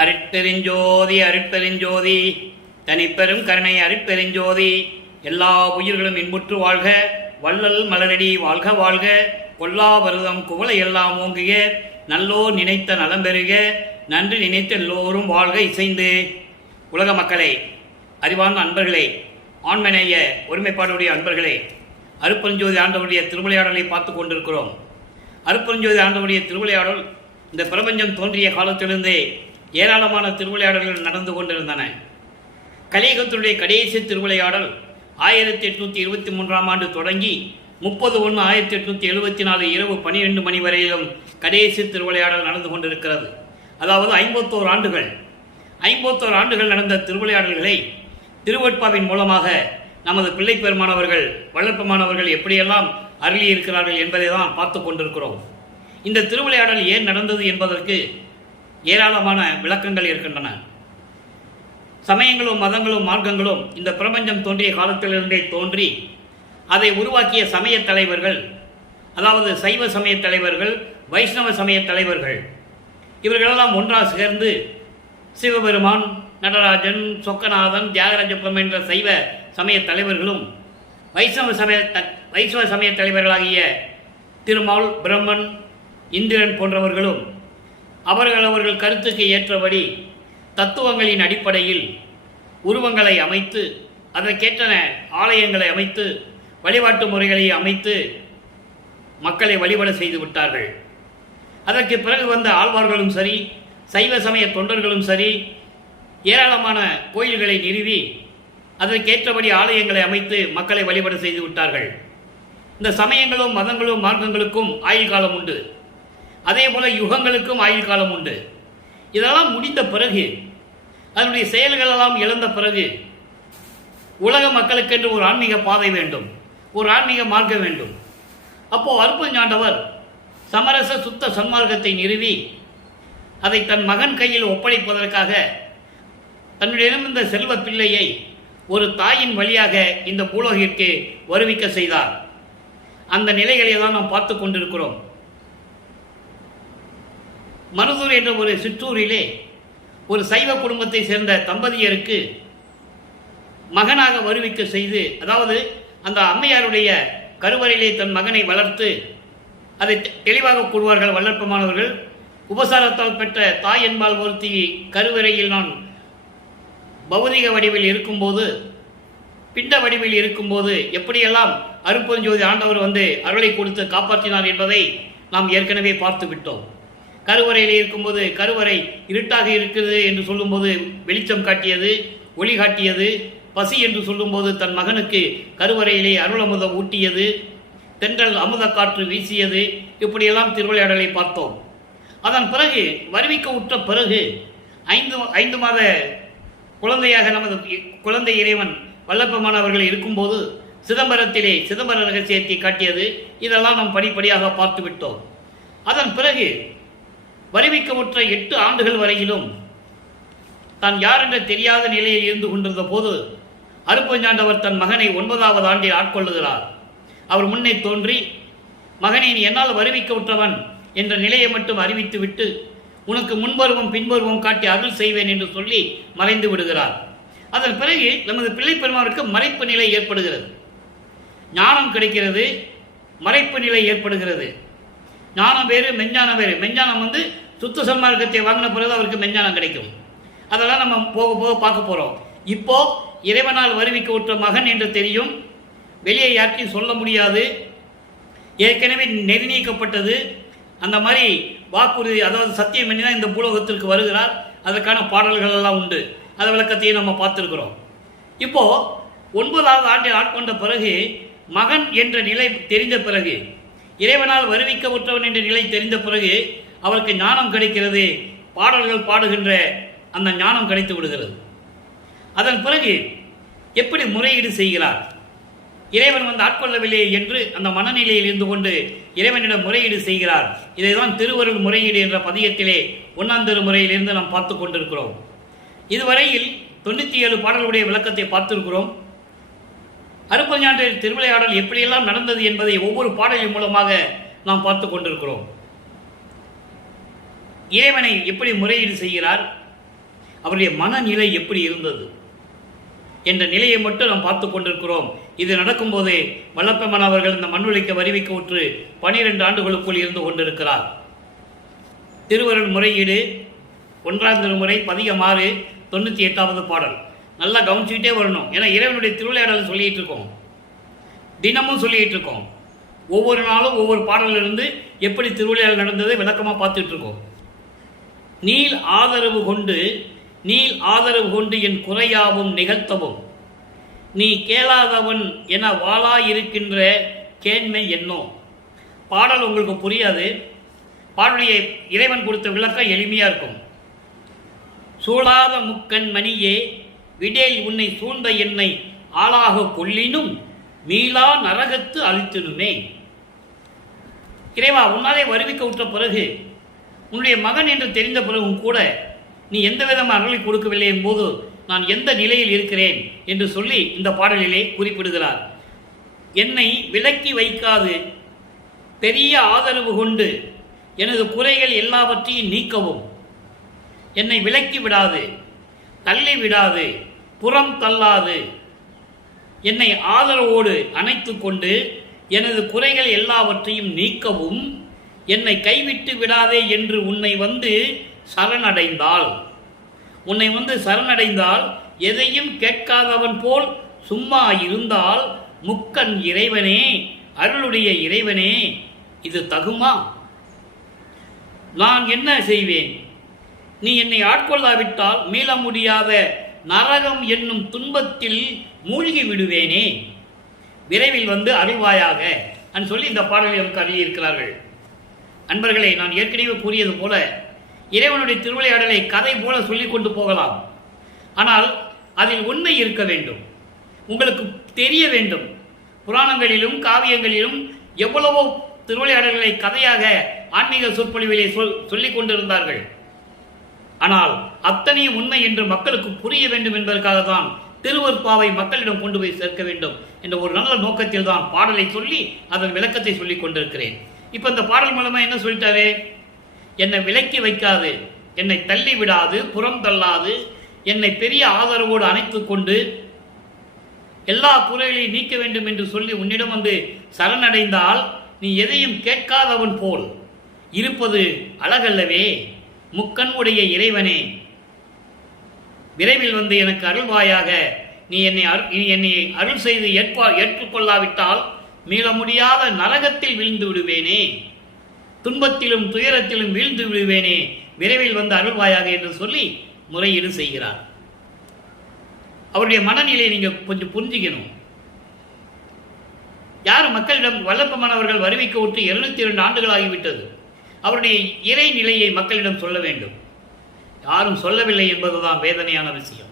அருட்பெருஞ்சோதி அருட்பெருஞ்சோதி தனிப்பெரும் கருணை அருட்பெருஞ்சோதி. எல்லா உயிர்களும் இன்புற்று வாழ்க, வள்ளல் மலரடி வாழ்க வாழ்க. கொல்லா வருதம் குவளை எல்லாம் ஓங்குக, நல்லோர் நினைத்த நலம் பெறுக, நன்றி நினைத்த எல்லோரும் வாழ்க இசைந்து. உலக மக்களே, அறிவார்ந்த அன்பர்களே, ஆண்மநேய ஒருமைப்பாடுடைய அன்பர்களே, அருட்பெருஞ்சோதி ஆண்டவருடைய திருவிளையாடலை பார்த்து கொண்டிருக்கிறோம். அருட்பெருஞ்சோதி ஆண்டவருடைய திருவிளையாடல் இந்த பிரபஞ்சம் தோன்றிய காலத்திலிருந்தே ஏராளமான திருவிளையாடல்கள் நடந்து கொண்டிருந்தன. கலியுகத்துடைய கடைசி திருவிளையாடல் 1823 தொடங்கி 30/1/1874 இரவு 12 மணி வரையிலும் கடைசி திருவிளையாடல் நடந்து கொண்டிருக்கிறது. அதாவது 51 ஆண்டுகள். 51 ஆண்டுகள் நடந்த திருவிளையாடல்களை திருவட்பாவின் மூலமாக நமது பிள்ளை பெருமானவர்கள், வளர்ப்பமானவர்கள் எப்படியெல்லாம் அருளியிருக்கிறார்கள் என்பதை தான் பார்த்து கொண்டிருக்கிறோம். இந்த திருவிளையாடல் ஏன் நடந்தது என்பதற்கு ஏராளமான விளக்கங்கள் இருக்கின்றன. சமயங்களும் மதங்களும் மார்க்கங்களும் இந்த பிரபஞ்சம் தோன்றிய காலத்திலிருந்தே தோன்றி அதை உருவாக்கிய சமய தலைவர்கள், அதாவது சைவ சமய தலைவர்கள், வைஷ்ணவ சமய தலைவர்கள், இவர்களெல்லாம் ஒன்றாக சேர்ந்து சிவபெருமான், நடராஜன், சொக்கநாதன், தியாகராஜபுரம் என்ற சைவ சமய தலைவர்களும் வைஷ்ணவ சமய தலைவர்களாகிய திருமால், பிரம்மன், இந்திரன் போன்றவர்களும் அவர்கள் கருத்துக்கு ஏற்றபடி தத்துவங்களின் அடிப்படையில் உருவங்களை அமைத்து, அதற்கேற்ற ஆலயங்களை அமைத்து, வழிபாட்டு முறைகளை அமைத்து மக்களை வழிபட செய்து விட்டார்கள். அதற்கு பிறகு வந்த ஆழ்வார்களும் சரி, சைவ சமய தொண்டர்களும் சரி, ஏராளமான கோயில்களை நிறுவி அதற்கேற்றபடி ஆலயங்களை அமைத்து மக்களை வழிபட செய்து விட்டார்கள். இந்த சமயங்களும் மதங்களும் மார்க்கங்களுக்கும் ஆயுள் காலம் உண்டு. அதே போல யுகங்களுக்கும் ஆயுள் காலம் உண்டு. இதெல்லாம் முடிந்த பிறகு, அதனுடைய செயல்களெல்லாம் இழந்த பிறகு, உலக மக்களுக்கென்று ஒரு ஆன்மீக பாதை வேண்டும், ஒரு ஆன்மீக மார்க்கம் வேண்டும். அப்போ அருட்பெருஞ்சாண்டவர் சமரச சுத்த சன்மார்க்கத்தை நிறுவி அதை தன் மகன் கையில் ஒப்படைப்பதற்காக தன்னுடைய இந்த செல்வ பிள்ளையை ஒரு தாயின் வழியாக இந்த பூலோகிற்கு வருவிக்க செய்தார். அந்த நிலைகளை தான் நாம் பார்த்து கொண்டிருக்கிறோம். மருதூர் என்ற ஒரு சிற்றூரிலே ஒரு சைவ குடும்பத்தை சேர்ந்த தம்பதியருக்கு மகனாக வருவிக்க செய்து, அதாவது அந்த அம்மையாருடைய கருவறையிலே தன் மகனை வளர்த்து அதை தெளிவாக கூறுவார்கள் வளர்ப்பமானவர்கள். உபசாரத்தால் பெற்ற தாய் என்பால் ஒருத்தி கருவறையில் நான் பௌதிக வடிவில் இருக்கும்போது, பிண்ட வடிவில் இருக்கும்போது எப்படியெல்லாம் அருட்பெருஞ்சோதி ஆண்டவர் அருளை கொடுத்து காப்பாற்றினார் என்பதை நாம் ஏற்கனவே பார்த்து விட்டோம். கருவறையில் இருக்கும்போது கருவறை இருட்டாக இருக்கிறது என்று சொல்லும்போது வெளிச்சம் காட்டியது, ஒளி காட்டியது. பசி என்று சொல்லும்போது தன் மகனுக்கு கருவறையிலே அருள் அமுதம் ஊட்டியது, தென்றல் அமுத காற்று வீசியது. இப்படியெல்லாம் திருவிளையாடலை பார்த்தோம். அதன் பிறகு வருவிக்க உற்ற பிறகு 5 மாத குழந்தையாக நமது குழந்தை இறைவன் வல்லப்பமானவர்கள் இருக்கும்போது சிதம்பரத்திலே சிதம்பர ரகசியத்தை காட்டியது. இதெல்லாம் நாம் படிப்படியாக பார்த்து விட்டோம். அதன் பிறகு வருவிக்க உற்ற 8 ஆண்டுகள் வரையிலும் தான் யார் என்ற தெரியாத நிலையில் இருந்து கொண்டிருந்த போது அருட்பெருஞ்சாண்டவர் தன் மகனை 9வது ஆண்டில் ஆட்கொள்ளுகிறார். அவர் முன்னே தோன்றி, மகனை நீ என்னால் வருவிக்க உற்றவன் என்ற நிலையை மட்டும் அறிவித்துவிட்டு உனக்கு முன்பருவம் பின்பருவம் காட்டி அருள் செய்வேன் என்று சொல்லி மறைந்து விடுகிறார். அதன் பிறகு நமது பிள்ளை பெருமானுக்கு மறைப்பு நிலை ஏற்படுகிறது. ஞானம் கிடைக்கிறது, மறைப்பு நிலை ஏற்படுகிறது. ஞானம் வேறு, மெஞ்ஞானம் வேறு. மெஞ்ஞானம் சுத்த சன்மார்க்கத்தை வாங்கின பிறகு அவருக்கு மெஞ்ஞானம் கிடைக்கும். அதெல்லாம் நம்ம போக போக பார்க்க போகிறோம். இப்போ இறைவனால் வருவிக்க உற்ற மகன் என்று தெரியும், வெளியே யார்ட்டையும் சொல்ல முடியாது, ஏற்கனவே நெறிநீக்கப்பட்டது. அந்த மாதிரி வாக்குறுதி, அதாவது சத்தியம் பண்ணி தான் இந்த பூலோகத்திற்கு வருகிறார். அதற்கான பாடல்கள் எல்லாம் உண்டு. அந்த விளக்கத்தையும் நம்ம பார்த்துருக்கிறோம். இப்போ 9வது ஆண்டில் ஆட்கொண்ட பிறகு, மகன் என்ற நிலை தெரிந்த பிறகு, இறைவனால் வருவிக்க உற்றவன் என்ற நிலை தெரிந்த பிறகு அவருக்கு ஞானம் கிடைக்கிறது. பாடல்கள் பாடுகின்ற அந்த ஞானம் கிடைத்து விடுகிறது. அதன் பிறகு எப்படி முறையீடு செய்கிறார்? இறைவன் ஆட்கொள்ளவில்லை என்று அந்த மனநிலையில் இருந்து கொண்டு இறைவனிடம் முறையீடு செய்கிறார். இதைதான் திருவருள் முறையீடு என்ற பதியத்திலே 1ஆம் திருமுறையிலிருந்து நாம் பார்த்து கொண்டிருக்கிறோம். இதுவரையில் 97 பாடல்களுடைய விளக்கத்தை பார்த்திருக்கிறோம். அருட்பெருஞ்சாண்டவர் திருவிளையாடல் எப்படியெல்லாம் நடந்தது என்பதை ஒவ்வொரு பாடலின் மூலமாக நாம் பார்த்து கொண்டிருக்கிறோம். இறைவனை எப்படி முறையீடு செய்கிறார், அவருடைய மனநிலை எப்படி இருந்தது என்ற நிலையை மட்டும் நாம் பார்த்து கொண்டிருக்கிறோம். இது நடக்கும்போதே வல்லப்பெருமான் அவர்கள் இந்த மண்ணுழைக்க வரிவிக்க உற்று 12 ஆண்டுகளுக்குள் இருந்து கொண்டிருக்கிறார். திருவருள் முறையீடு 1ஆம் திருமுறை பதிகம் 6 98வது பாடல். நல்லா கவனிச்சுக்கிட்டே வரணும். ஏன்னா இறைவனுடைய திருவிளையாடல் சொல்லிட்டு இருக்கோம், தினமும் சொல்லிட்டு இருக்கோம். ஒவ்வொரு நாளும் ஒவ்வொரு பாடலிலிருந்து எப்படி திருவிளையாடல் நடந்ததை விளக்கமாக பார்த்துட்டு இருக்கோம். நீள் ஆதரவு கொண்டு என் குறையாவும் நிகழ்த்தவும் நீ கேளாதவன் என வாளா இருக்கின்ற கேண்மை என்னோ. பாடல் உங்களுக்கு புரியாது. பாடலிய இறைவன் கொடுத்த விளக்கம் எளிமையாக இருக்கும். சூழாத முக்கண் மணியே விடேல் உன்னை சூழ்ந்த என்னை ஆளாக கொள்ளினும் மீளா நரகத்து அழித்திடுமே. இறைவா, உன்னாலே வருவிக்க விட்ட பிறகு, உன்னுடைய மகன் என்று தெரிந்த பிறகும் கூட நீ எந்த விதமான அருளை கொடுக்கவில்லை என்போது நான் எந்த நிலையில் இருக்கிறேன் என்று சொல்லி இந்த பாடலிலே குறிப்பிடுகிறார். என்னை விலக்கி வைக்காது பெரிய ஆதரவு கொண்டு எனது குறைகள் எல்லாவற்றையும் நீக்கவும், என்னை விலக்கி விடாது, தள்ளி விடாது, புறம் தள்ளாது, என்னை ஆதரவோடு அணைத்து கொண்டு எனது குறைகள் எல்லாவற்றையும் நீக்கவும், என்னை கைவிட்டு விடாதே என்று உன்னை வந்து சரணடைந்தால் எதையும் கேட்காதவன் போல் சும்மா இருந்தால் முக்கண் இறைவனே, அருளுடைய இறைவனே, இது தகுமா? நான் என்ன செய்வேன்? நீ என்னை ஆட்கொள்ளாவிட்டால் மீள முடியாத நரகம் என்னும் துன்பத்தில் மூழ்கி விடுவேனே, விரைவில் வந்து அருள்வாயாக என்று சொல்லி இந்த பாடலை நமக்கு அறியிருக்கிறார்கள். அன்பர்களே, நான் ஏற்கனவே கூறியது போல இறைவனுடைய திருவிளையாடலை கதை போல சொல்லிக் கொண்டு போகலாம். ஆனால் அதில் உண்மை இருக்க வேண்டும், உங்களுக்கு தெரிய வேண்டும். புராணங்களிலும் காவியங்களிலும் எவ்வளவோ திருவிளையாடல்களை கதையாக ஆன்மீக சொற்பொழிவிலே சொல்லிக் கொண்டிருந்தார்கள். ஆனால் அத்தனையும் உண்மை என்று மக்களுக்கு புரிய வேண்டும் என்பதற்காக தான் திருவருட்பாவை மக்களிடம் கொண்டு போய் சேர்க்க வேண்டும் என்ற ஒரு நல்ல நோக்கத்தில் தான் பாடலை சொல்லி அதன் விளக்கத்தை சொல்லிக் கொண்டிருக்கிறேன். இப்போ இந்த பாடல் மூலமா என்ன சொல்லிட்டாரு? என்னை விலக்கி வைக்காது, என்னை தள்ளி விடாது, புறம் தள்ளாது, என்னை பெரிய ஆதரவோடு அணைத்து கொண்டு எல்லா குறைகளையும் நீக்க வேண்டும் என்று சொல்லி உன்னிடம் வந்து சரணடைந்தால் நீ எதையும் கேட்காதவன் போல் இருப்பது அழகல்லவே. முக்கண் உடைய இறைவனே, விரைவில் வந்து எனக்கு அருள்வாயாக. நீ என்னை அருள் செய்து ஏற்றுக்கொள்ளாவிட்டால் மீள முடியாத நரகத்தில் வீழ்ந்து விடுவேனே, துன்பத்திலும் துயரத்திலும் வீழ்ந்து விடுவேனே, விரைவில் வந்து அருள்வாயாக என்று சொல்லி முறையீடு செய்கிறார். அவருடைய மனநிலையை நீங்கள் கொஞ்சம் புரிஞ்சுக்கணும். யார் மக்களிடம் வல்லப்பமானவர்கள் வருவிக்க விட்டு 202 ஆண்டுகள் ஆகிவிட்டது. அவருடைய இறை நிலையை மக்களிடம் சொல்ல வேண்டும். யாரும் சொல்லவில்லை என்பதுதான் வேதனையான விஷயம்.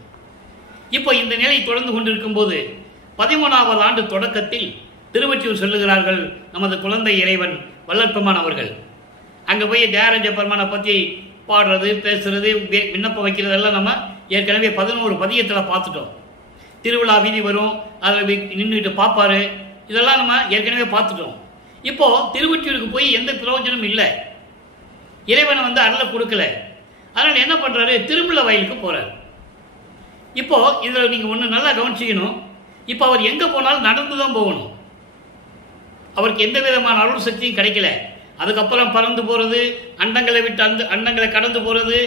இப்போ இந்த நிலை தொடர்ந்து கொண்டிருக்கும் போது 13வது ஆண்டு தொடக்கத்தில் திருவொற்றியூர் சொல்லுகிறார்கள் நமது குழந்தை இறைவன் வல்லற்பெருமான் அவர்கள். அங்கே போய் தியாகராஜ பெருமானை பற்றி பாடுறது, பேசுறது, விண்ணப்பம் வைக்கிறதெல்லாம் நம்ம ஏற்கனவே 11 பதியத்தில் பார்த்துட்டோம். திருவிழா வீதி வரும், அதில் நின்றுட்டு பார்ப்பாரு, இதெல்லாம் நம்ம ஏற்கனவே பார்த்துட்டோம். இப்போது திருவொற்றியூருக்கு போய் எந்த பிரயோஜனமும் இல்லை. இறைவனை வந்து அருளை கொடுக்கல. அதனால் என்ன பண்ணுறாரு? திருமலை வயலுக்கு போகிறார். இப்போது இதில் நீங்கள் ஒன்று நல்லா கவனிச்சிக்கணும். இப்போ அவர் எங்கே போனாலும் நடந்து தான் போகணும். அவருக்கு எந்த விதமான அருள் சக்தியும் கிடைக்கல. அதுக்கப்புறம் பறந்து போகிறது, அண்டங்களை விட்டு அண்டங்களை கடந்து போகிறது,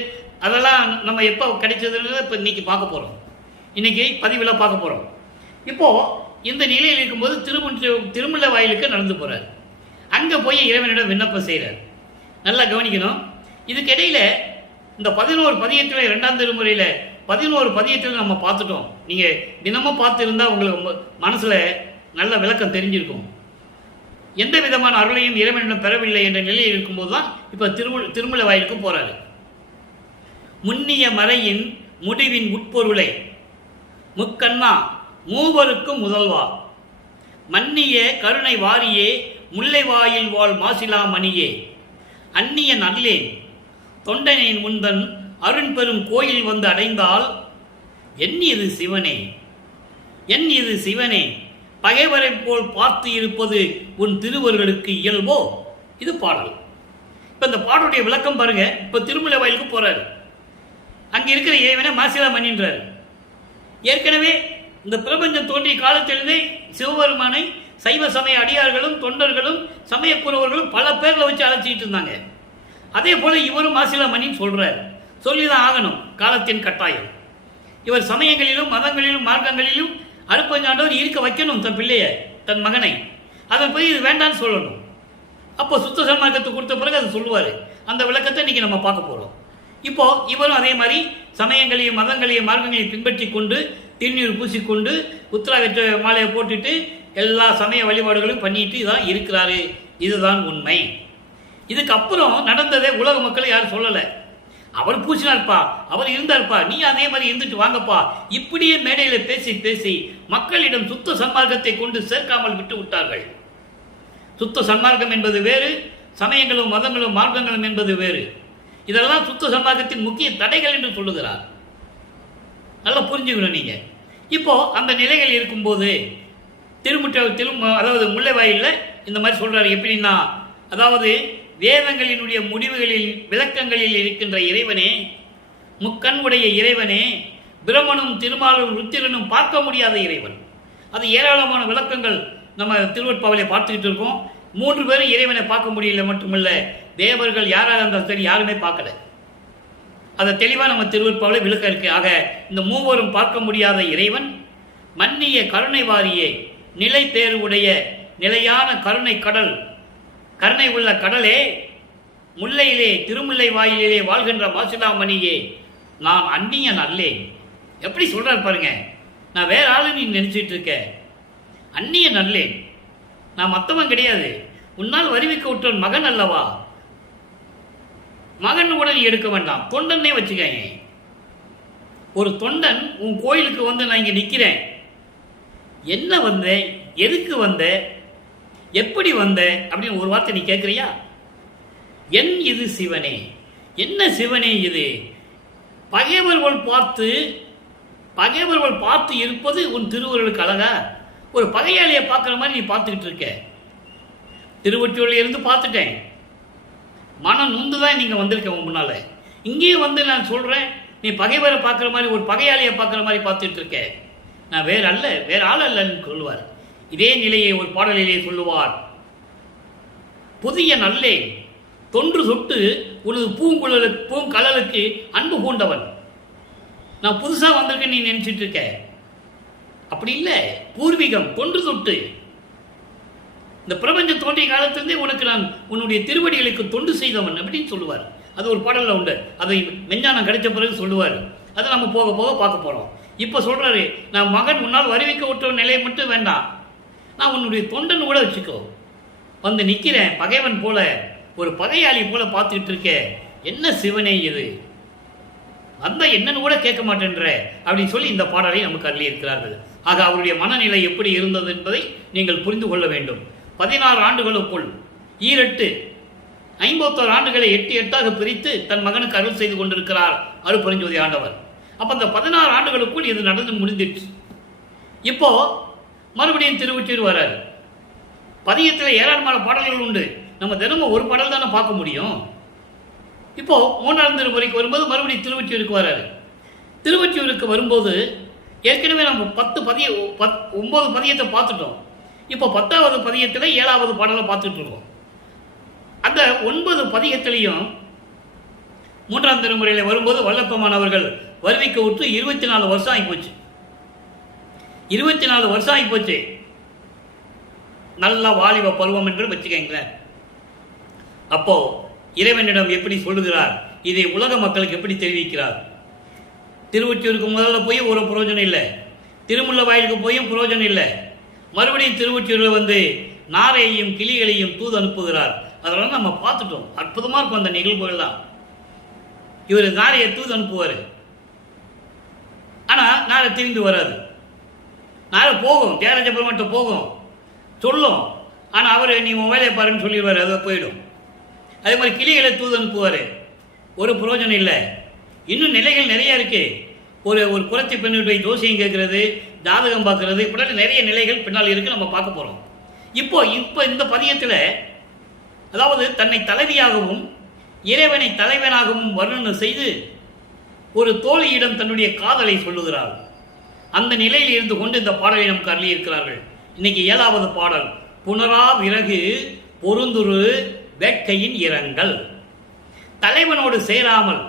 அதெல்லாம் நம்ம எப்போ கிடைச்சதுன்னு இப்போ இன்றைக்கி பார்க்க போகிறோம். இன்றைக்கி பதிவில் பார்க்க போகிறோம். இப்போது இந்த நிலையில் இருக்கும்போது திருமலை வயலுக்கு நடந்து போகிறார். அங்கே போய் இறைவனிடம் விண்ணப்பம் செய்கிறார். நல்லா கவனிக்கணும். இதுக்கிடையில் இந்த 11 பதியத்தில் 2ஆம் திருமுறையில் 11 பதியத்தில் நம்ம பார்த்துட்டோம். நீங்கள் தினமும் பார்த்துருந்தால் உங்களுக்கு மனசில் நல்ல விளக்கம் தெரிஞ்சிருக்கும். எந்த விதமான அருளையும் இறைவனிடம் பெறவில்லை என்ற நிலையில் இருக்கும்போது தான் இப்போ திருமலை வாயிலுக்கு போகிறாரு. முன்னிய மறையின் முடிவின் உட்பொருளை முக்கண்ணா மூவருக்கும் முதல்வா, மன்னிய கருணை வாரியே முல்லை வாயில் வாழ் மாசிலா மணியே, அந்நியன் அல்லேன் தொண்டனின் முந்தன் அருண் பெரும் கோயில் வந்து அடைந்தால் எண்ணியது சிவனே, எண்ணியது சிவனே, பகைவரை போல் பார்த்து இருப்பது உன் திருவர்களுக்கு இயல்போ. இது பாடல். இப்போ இந்த பாடலுடைய விளக்கம் பாருங்க. இப்போ திருமலை வயலுக்கு போறாரு. அங்கே இருக்கிற இறைவனை மாசிலா மணின்றார். ஏற்கனவே இந்த பிரபஞ்சம் தோன்றிய காலத்திலிருந்தே சிவபெருமானை சைவ சமய அடியார்களும் தொண்டர்களும் சமயக்குறவர்களும் பல பேர்ல வச்சு அழைச்சிக்கிட்டு இருந்தாங்க. அதே போல இவரும் மாசிலா மணின்னு சொல்றார். சொல்லிதான் ஆகணும், காலத்தின் கட்டாயம். இவர் சமயங்களிலும் மதங்களிலும் மார்க்கங்களிலும் அருட்பெருஞ்சாண்டவர் இருக்க வைக்கணும் தன் பிள்ளைய, தன் மகனை. அதன் போய் இது வேண்டான்னு சொல்லணும். அப்போ சுத்த சன்மார்க்கத்தை கொடுத்த பிறகு அதை சொல்லுவார். அந்த விளக்கத்தை இன்னைக்கு நம்ம பார்க்க போகிறோம். இப்போ இவரும் அதே மாதிரி சமயங்களையும் மதங்களையும் மார்க்கங்களையும் பின்பற்றி கொண்டு திருநீர் பூசிக்கொண்டு உத்தராகச்ச மாலையை போட்டுட்டு எல்லா சமய வழிபாடுகளும் பண்ணிட்டு தான் இருக்கிறாரு. இதுதான் உண்மை. இதுக்கு அப்புறம் நடந்ததே உலக மக்கள் யாரும் சொல்லலை. அவர் பூசினார்ப்பா, அவர் இருந்தார்ப்பா, நீ அதே மாதிரி இருந்துட்டு வாங்கப்பா, இப்படியே மேடையில் பேசி பேசி மக்களிடம் சுத்த சன்மார்க்கத்தை கொண்டு சேர்க்காமல் விட்டு விட்டார்கள். சுத்த சன்மார்க்கம் என்பது வேறு, சமயங்களும் மதங்களும் மார்க்கங்களும் என்பது வேறு. இதெல்லாம் சுத்த சன்மார்க்கத்தின் முக்கிய தடைகள் என்று சொல்லுகிறார். நல்லா புரிஞ்சுக்கணும் நீங்க. இப்போ அந்த நிலைகள் இருக்கும்போது அதாவது முல்லைவாயிலில் இந்த மாதிரி சொல்றாரு. எப்படின்னா, அதாவது வேதங்களினுடைய முடிவுகளில் விளக்கங்களில் இருக்கின்ற இறைவனே, முக்கண் உடைய இறைவனே, பிரமனும் திருமாலும் ருத்திரனும் பார்க்க முடியாத இறைவன். அது ஏராளமான விளக்கங்கள் நம்ம திருவட்பாவிலே பார்த்துக்கிட்டு இருக்கோம். 3 பேரும் இறைவனை பார்க்க முடியல மட்டுமல்ல, தேவர்கள் யாராக இருந்தாலும் சரி யாருமே பார்க்கல. அதை தெளிவாக நம்ம திருவட்பாவிலே விளக்க இருக்கு. ஆக இந்த மூவரும் பார்க்க முடியாத இறைவன் மன்னிய கருணை வாரியே, நிலை தேர்வுடைய நிலையான கருணை கடல், கருணை உள்ள கடலே, முல்லையிலே திருமுல்லை வாயிலே வாழ்கின்ற மாசிலாமணியே, நான் அந்நியன் அல்லேன். எப்படி சொல்றாரு பாருங்க. நான் வேற ஆளு நீ நினைச்சிட்டு இருக்க, அந்நியன் அல்லேன், நான் மற்றவன் கிடையாது, உன்னால் வருவிக்க விட்டவன் மகன் அல்லவா. மகன் கூட நீ எடுக்க வேண்டாம், தொண்டனே வச்சுக்கங்க. ஒரு தொண்டன் உன் கோயிலுக்கு வந்து நான் இங்கே நிற்கிறேன், என்ன வந்த, எதுக்கு வந்த, எப்படி வந்த அப்படின்னு ஒரு வார்த்தை நீ கேட்குறியா? என் இது சிவனே, என்ன சிவனே இது? பகைவர்கள் பார்த்து இருப்பது உன் திருவருளுக்கு அழகா? ஒரு பகையாளியை பார்க்குற மாதிரி நீ பார்த்துக்கிட்டு இருக்க. திருவொற்றியூரில் இருந்து பார்த்துட்டேன், மனம் நொந்து தான் நீங்கள் வந்திருக்க உன் முன்னால். இங்கேயும் வந்து நான் சொல்கிறேன், நீ பகைவரை பார்க்குற மாதிரி ஒரு பகையாளியை பார்க்குற மாதிரி பார்த்துட்டு இருக்க. நான் வேற ஆள் அல்லன்னு சொல்லுவார். இதே நிலையை ஒரு பாடலிலே சொல்லுவார். புதிய நல்லே தொன்று சொட்டு உனது பூங்கழலுக்கு அன்பு பூண்டவன். நான் புதுசாக வந்திருக்கேன் நீ நினைச்சிட்டு இருக்க, அப்படி இல்லை. பூர்வீகம் தொன்று சொட்டு, இந்த பிரபஞ்சம் தோன்றிய காலத்திலிருந்தே உனக்கு நான் உன்னுடைய திருவடிகளுக்கு தொண்டு செய்தவன் அப்படின்னு சொல்லுவார். அது ஒரு பாடலில் உண்டு. அதை மெஞ்ஞானம் கிடைச்ச பிறகு சொல்லுவார். அதை நம்ம போக போக பார்க்க போகிறோம். இப்போ சொல்கிறாரு, நான் மகன் உன்னால் வருவிக்க விட்ட நிலையை மட்டும் வேண்டாம், நான் உன்னுடைய தொண்டன் கூட வச்சுக்கோ. வந்து நிற்கிறேன் பகைவன் போல, ஒரு பகையாளி போல பார்த்துக்கிட்டு இருக்க, என்ன சிவனே இது, அந்த என்னன்னு கூட கேட்க மாட்டேன்ற அப்படின்னு சொல்லி இந்த பாடலை நமக்கு அள்ளி இருக்கிறார்கள். ஆக அவருடைய மனநிலை எப்படி இருந்தது என்பதை நீங்கள் புரிந்து கொள்ள வேண்டும். 16 ஆண்டுகளுக்குள் 51 ஆண்டுகளை 8 பிரித்து தன் மகனுக்கு அருள் செய்து கொண்டிருக்கிறார் அருட்பெருஞ்சோதி ஆண்டவர். அப்போ அந்த 16 ஆண்டுகளுக்குள் இது நடந்து முடிஞ்சிடுச்சு. இப்போ மறுபடியும் திருவொற்றியூர் வராரு. பதியத்தில் ஏராளமான பாடல்கள் உண்டு. நம்ம தினமும் ஒரு பாடல் தானே பார்க்க முடியும். இப்போ 3ஆம் திருமுறைக்கு வரும்போது மறுபடியும் திருவொற்றியூருக்கு வராரு. திருவொற்றியூருக்கு வரும்போது ஏற்கனவே நம்ம 9 பதியத்தை பார்த்துட்டோம். இப்போ 10வது பதியத்தில் 7வது பாடலை பார்த்துட்டு இருக்கோம். அந்த 9 பதியத்திலையும் 3ஆம் திருமுறையில் வரும்போது வல்லப்பெருமான் அவர்கள் வருவிக்க விட்டு 24 வருஷம் ஆகிப்போச்சு. 24 வருஷம் ஆகிப்போச்சு. நல்ல வாலிப பருவம் என்று வச்சுக்கங்களேன். அப்போ இறைவனிடம் எப்படி சொல்லுகிறார், இதை உலக மக்களுக்கு எப்படி தெரிவிக்கிறார்? திருவொற்றியூருக்கு முதல்ல போய் ஒரு பிரயோஜனம் இல்லை, திருமுல்லை வாயிலுக்கு போயும் பிரயோஜனம் இல்லை. மறுபடியும் திருவொற்றியூரில் வந்து நாரையையும் கிளிகளையும் தூது அனுப்புகிறார். அதெல்லாம் நம்ம பார்த்துட்டோம். அற்புதமாக இருக்கும் அந்த நிகழ்வுகள் தான். இவர் நாரையை தூது அனுப்புவார், ஆனால் நாரை திரும்பி வராது. நாரை போகும், தியாகராஜ பெருமாட்ட போகும், சொல்லும், ஆனால் அவர் நீ உன் வேலையை பாருன்னு சொல்லிடுவார், அதை போயிடும். அதே மாதிரி கிளிகளை தூது அனுப்புவார், ஒரு பிரயோஜனம் இல்லை. இன்னும் நிலைகள் நிறைய இருக்கு. ஒரு குறத்தி பெண்ணுடைய ஜோசியம் கேட்கறது, ஜாதகம் பார்க்கறது, இப்படி நிறைய நிலைகள் பின்னால் இருக்கு, நம்ம பார்க்க போகிறோம். இப்போ இந்த பதியத்தில் அதாவது தன்னை தலைவியாகவும் இறைவனை தலைவனாகவும் வர்ணனை செய்து ஒரு தோழியிடம் தன்னுடைய காதலை சொல்லுகிறாள். அந்த நிலையில் இருந்து கொண்டு இந்த பாடலை நமக்கு அருளியிருக்கிறார்கள். இன்னைக்கு 7வது பாடல். புனரா விறகு பொருந்துரு வேட்கையின் இரங்கல். தலைவனோடு சேராமல்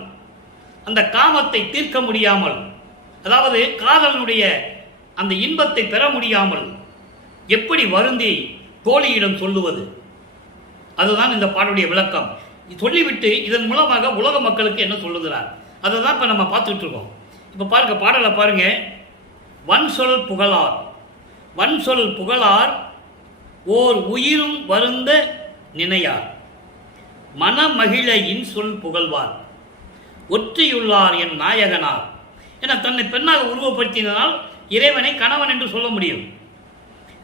அந்த காமத்தை தீர்க்க முடியாமல், அதாவது காதலனுடைய அந்த இன்பத்தை பெற முடியாமல் எப்படி வருந்தி தோழியிடம் சொல்லுவது, அதுதான் இந்த பாடலுடைய விளக்கம். சொல்லிவிட்டு இதன் மூலமாக உலக மக்களுக்கு என்ன சொல்லுகிறார் அதை தான் இப்போ நம்ம பார்த்துட்டு இருக்கோம். இப்போ பாருங்க, பாடலை பாருங்க. வன் சொல் புகழார், வன் சொல் புகழார் ஓர் உயிரும் வருந்த நினையார், மனமகிழ இன்சொல் புகழ்வார், ஒற்றியுள்ளார் என் நாயகனார். என தன்னை பெண்ணாக உருவப்படுத்தினால் இறைவனை கணவன் என்று சொல்ல முடியும்.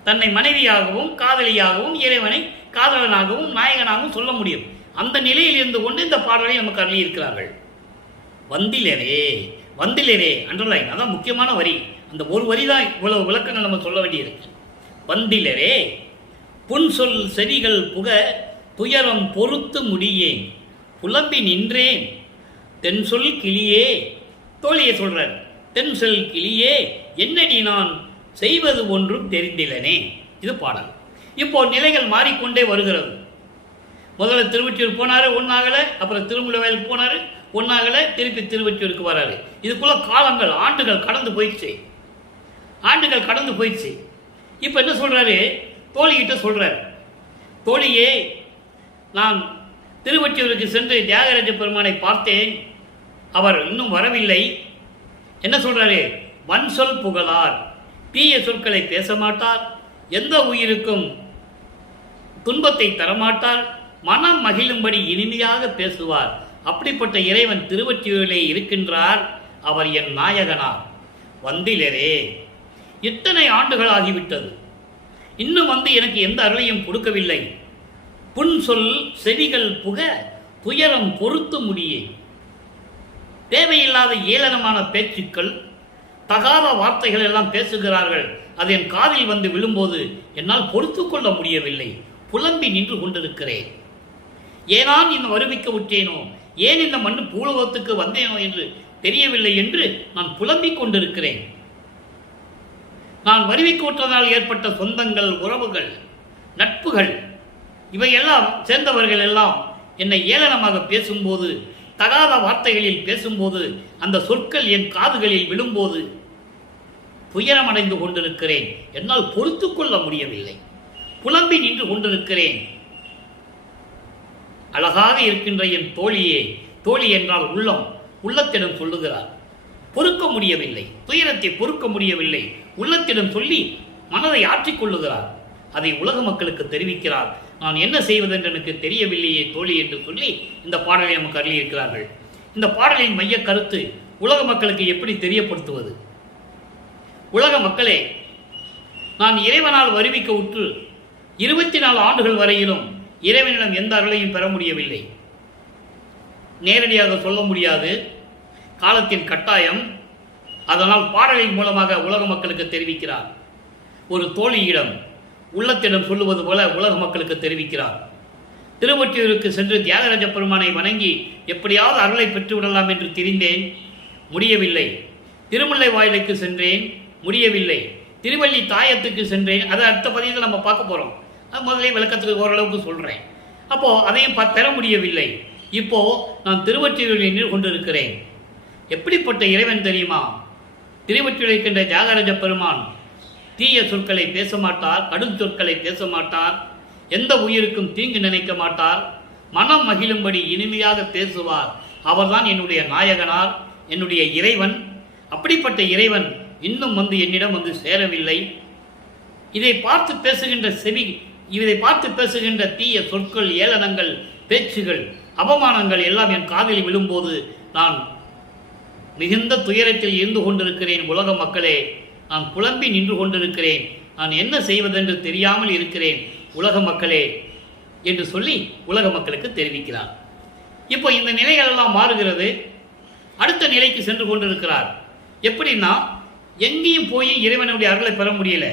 தன்னை மனைவியாகவும் காதலியாகவும் இறைவனை காதலனாகவும் நாயகனாகவும் சொல்ல முடியும். அந்த நிலையில் இருந்து கொண்டு இந்த பாடலை நமக்கு அருளி இருக்கிறார்கள். வந்திலேரே, வந்திலேரே அண்டர்லைன், அதான் முக்கியமான வரி. அந்த ஒரு வரி தான் இவ்வளவு விளக்கங்கள் நம்ம சொல்ல வேண்டியிருக்கு. வந்திலேரே புன் சொல் செவிகள் புக துயரம் பொறுத்து முடியேன், புலம்பி நின்றேன் தென் சொல் கிளியே. தோழியை சொல்றார், தென் சொல் கிளியே என்னடி நான் செய்வது ஒன்றும் தெரிந்திலனே. இது பாடல். இப்போ நிலைகள் மாறிக்கொண்டே வருகிறது. முதல்ல திருவொற்றியூர் போனாரு, ஒன்னாகலை. அப்புறம் திருமுல்லைவாயலுக்கு போனாரு, ஒன்னாகலை. திருப்பி திருவொற்றியூருக்கு வராரு. இதுக்குள்ள காலங்கள், ஆண்டுகள் கடந்து போயிடுச்சு, ஆண்டுகள் கடந்து போயிடுச்சு. இப்போ என்ன சொல்றாரு, தோழிகிட்ட சொல்றாரு, தோழியே நான் திருவொற்றியூருக்கு சென்று தியாகராஜ பெருமானை பார்த்தேன், அவர் இன்னும் வரவில்லை. என்ன சொல்றாரு, வன் சொல் புகழார், தீய சொற்களை பேச மாட்டார், எந்த உயிருக்கும் துன்பத்தை தரமாட்டார், மனம் மகிழும்படி இனிமையாக பேசுவார். அப்படிப்பட்ட இறைவன் திருவொற்றியூரிலே இருக்கின்றார், அவர் என் நாயகனார். வந்திலரே, இத்தனை ஆண்டுகள் ஆகிவிட்டது, இன்னும் வந்து எனக்கு எந்த அருளையும் கொடுக்கவில்லை. புன் சொல் செவிகள் புக துயரம் பொறுத்து முடியே. தேவையில்லாத ஏளனமான பேச்சுக்கள், தகாத வார்த்தைகள் எல்லாம் பேசுகிறார்கள். அது என் காதில் வந்து விழும்போது என்னால் பொறுத்து கொள்ள முடியவில்லை. புலம்பி நின்று கொண்டிருக்கிறேன். ஏனான் இந்த வருவிக்க விட்டேனோ, ஏன் இந்த மண்ணு பூலோகத்துக்கு வந்தேனோ என்று தெரியவில்லை என்று நான் புலம்பிக் கொண்டிருக்கிறேன். நான் வருவிக்க விட்டதால் ஏற்பட்ட சொந்தங்கள், உறவுகள், நட்புகள், இவையெல்லாம் சேர்ந்தவர்கள் எல்லாம் என்னை ஏளனமாக பேசும்போது, தகாத வார்த்தைகளில் பேசும்போது, அந்த சொற்கள் என் காதுகளில் விழும்போது துயரமடைந்து கொண்டிருக்கிறேன். என்னால் பொறுத்து கொள்ள முடியவில்லை. புலம்பி நின்று கொண்டிருக்கிறேன். அழகாக இருக்கின்ற என் தோழியே, தோழி என்றால் உள்ளம், உள்ளத்திடம் சொல்லுகிறார். பொறுக்க முடியவில்லை, துயரத்தை பொறுக்க முடியவில்லை. உள்ளத்திடம் சொல்லி மனதை ஆற்றிக்கொள்ளுகிறார். அதை உலக மக்களுக்கு தெரிவிக்கிறார். நான் என்ன செய்வதென்று எனக்கு தெரியவில்லையே தோழி என்று சொல்லி இந்த பாடலை நமக்கு அருளியிருக்கிறார்கள். இந்த பாடலின் மைய கருத்து உலக மக்களுக்கு எப்படி தெரியப்படுத்துவது. உலக மக்களே, நான் இறைவனால் வருவிக்க உற்று 24 ஆண்டுகள் வரையிலும் இறைவனிடம் எந்த அருளையும் பெற முடியவில்லை. நேரடியாக சொல்ல முடியாது, காலத்தின் கட்டாயம். அதனால் பாடலின் மூலமாக உலக மக்களுக்கு தெரிவிக்கிறார். ஒரு தோழியிடம் உள்ளத்திடம் சொல்லுவது போல உலக மக்களுக்கு தெரிவிக்கிறார். திருவொற்றியூருக்கு சென்று தியாகராஜ பெருமானை வணங்கி எப்படியாவது அருளை பெற்றுவிடலாம் என்று திரிந்தேன், முடியவில்லை. திருமுல்லைவாயலுக்கு சென்றேன், முடியவில்லை. திருவள்ளி தாயத்துக்கு சென்றேன், அதை அடுத்த பதிவில் நம்ம பார்க்க போகிறோம். முதலே விளக்கத்துக்கு ஓரளவுக்கு சொல்கிறேன். அப்போது அதையும் பெற முடியவில்லை. இப்போது நான் திருவொற்றியூரில் நின்று கொண்டிருக்கிறேன். எப்படிப்பட்ட இறைவன் தெரியுமா? திருவொற்றியூரில் இருக்கின்ற தியாகராஜ பெருமான் தீய சொற்களை பேச மாட்டார், கடும் சொற்களை பேச மாட்டார், எந்த உயிருக்கும் தீங்கு நினைக்க மாட்டார், மனம் மகிழும்படி இனிமையாக பேசுவார். அவர்தான் என்னுடைய நாயகனார், என்னுடைய இறைவன். அப்படிப்பட்ட இறைவன் இன்னும் வந்து என்னிடம் வந்து சேரவில்லை. இதை பார்த்து பேசுகின்ற செவி, இதை பார்த்து பேசுகின்ற தீய சொற்கள், ஏளனங்கள், பேச்சுகள், அவமானங்கள் எல்லாம் என் காதில் விழும்போது நான் மிகுந்த துயரத்தில் இருந்து கொண்டிருக்கிறேன். உலக மக்களே, நான் புலம்பி நின்று கொண்டிருக்கிறேன். நான் என்ன செய்வதென்று தெரியாமல் இருக்கிறேன் உலக மக்களே என்று சொல்லி உலக மக்களுக்கு தெரிவிக்கிறார். இப்போ இந்த நிலைகள் எல்லாம் மாறுகிறது. அடுத்த நிலைக்கு சென்று கொண்டிருக்கிறார். எப்படின்னா, எங்கேயும் போய் இறைவனுடைய அருளை பெற முடியல.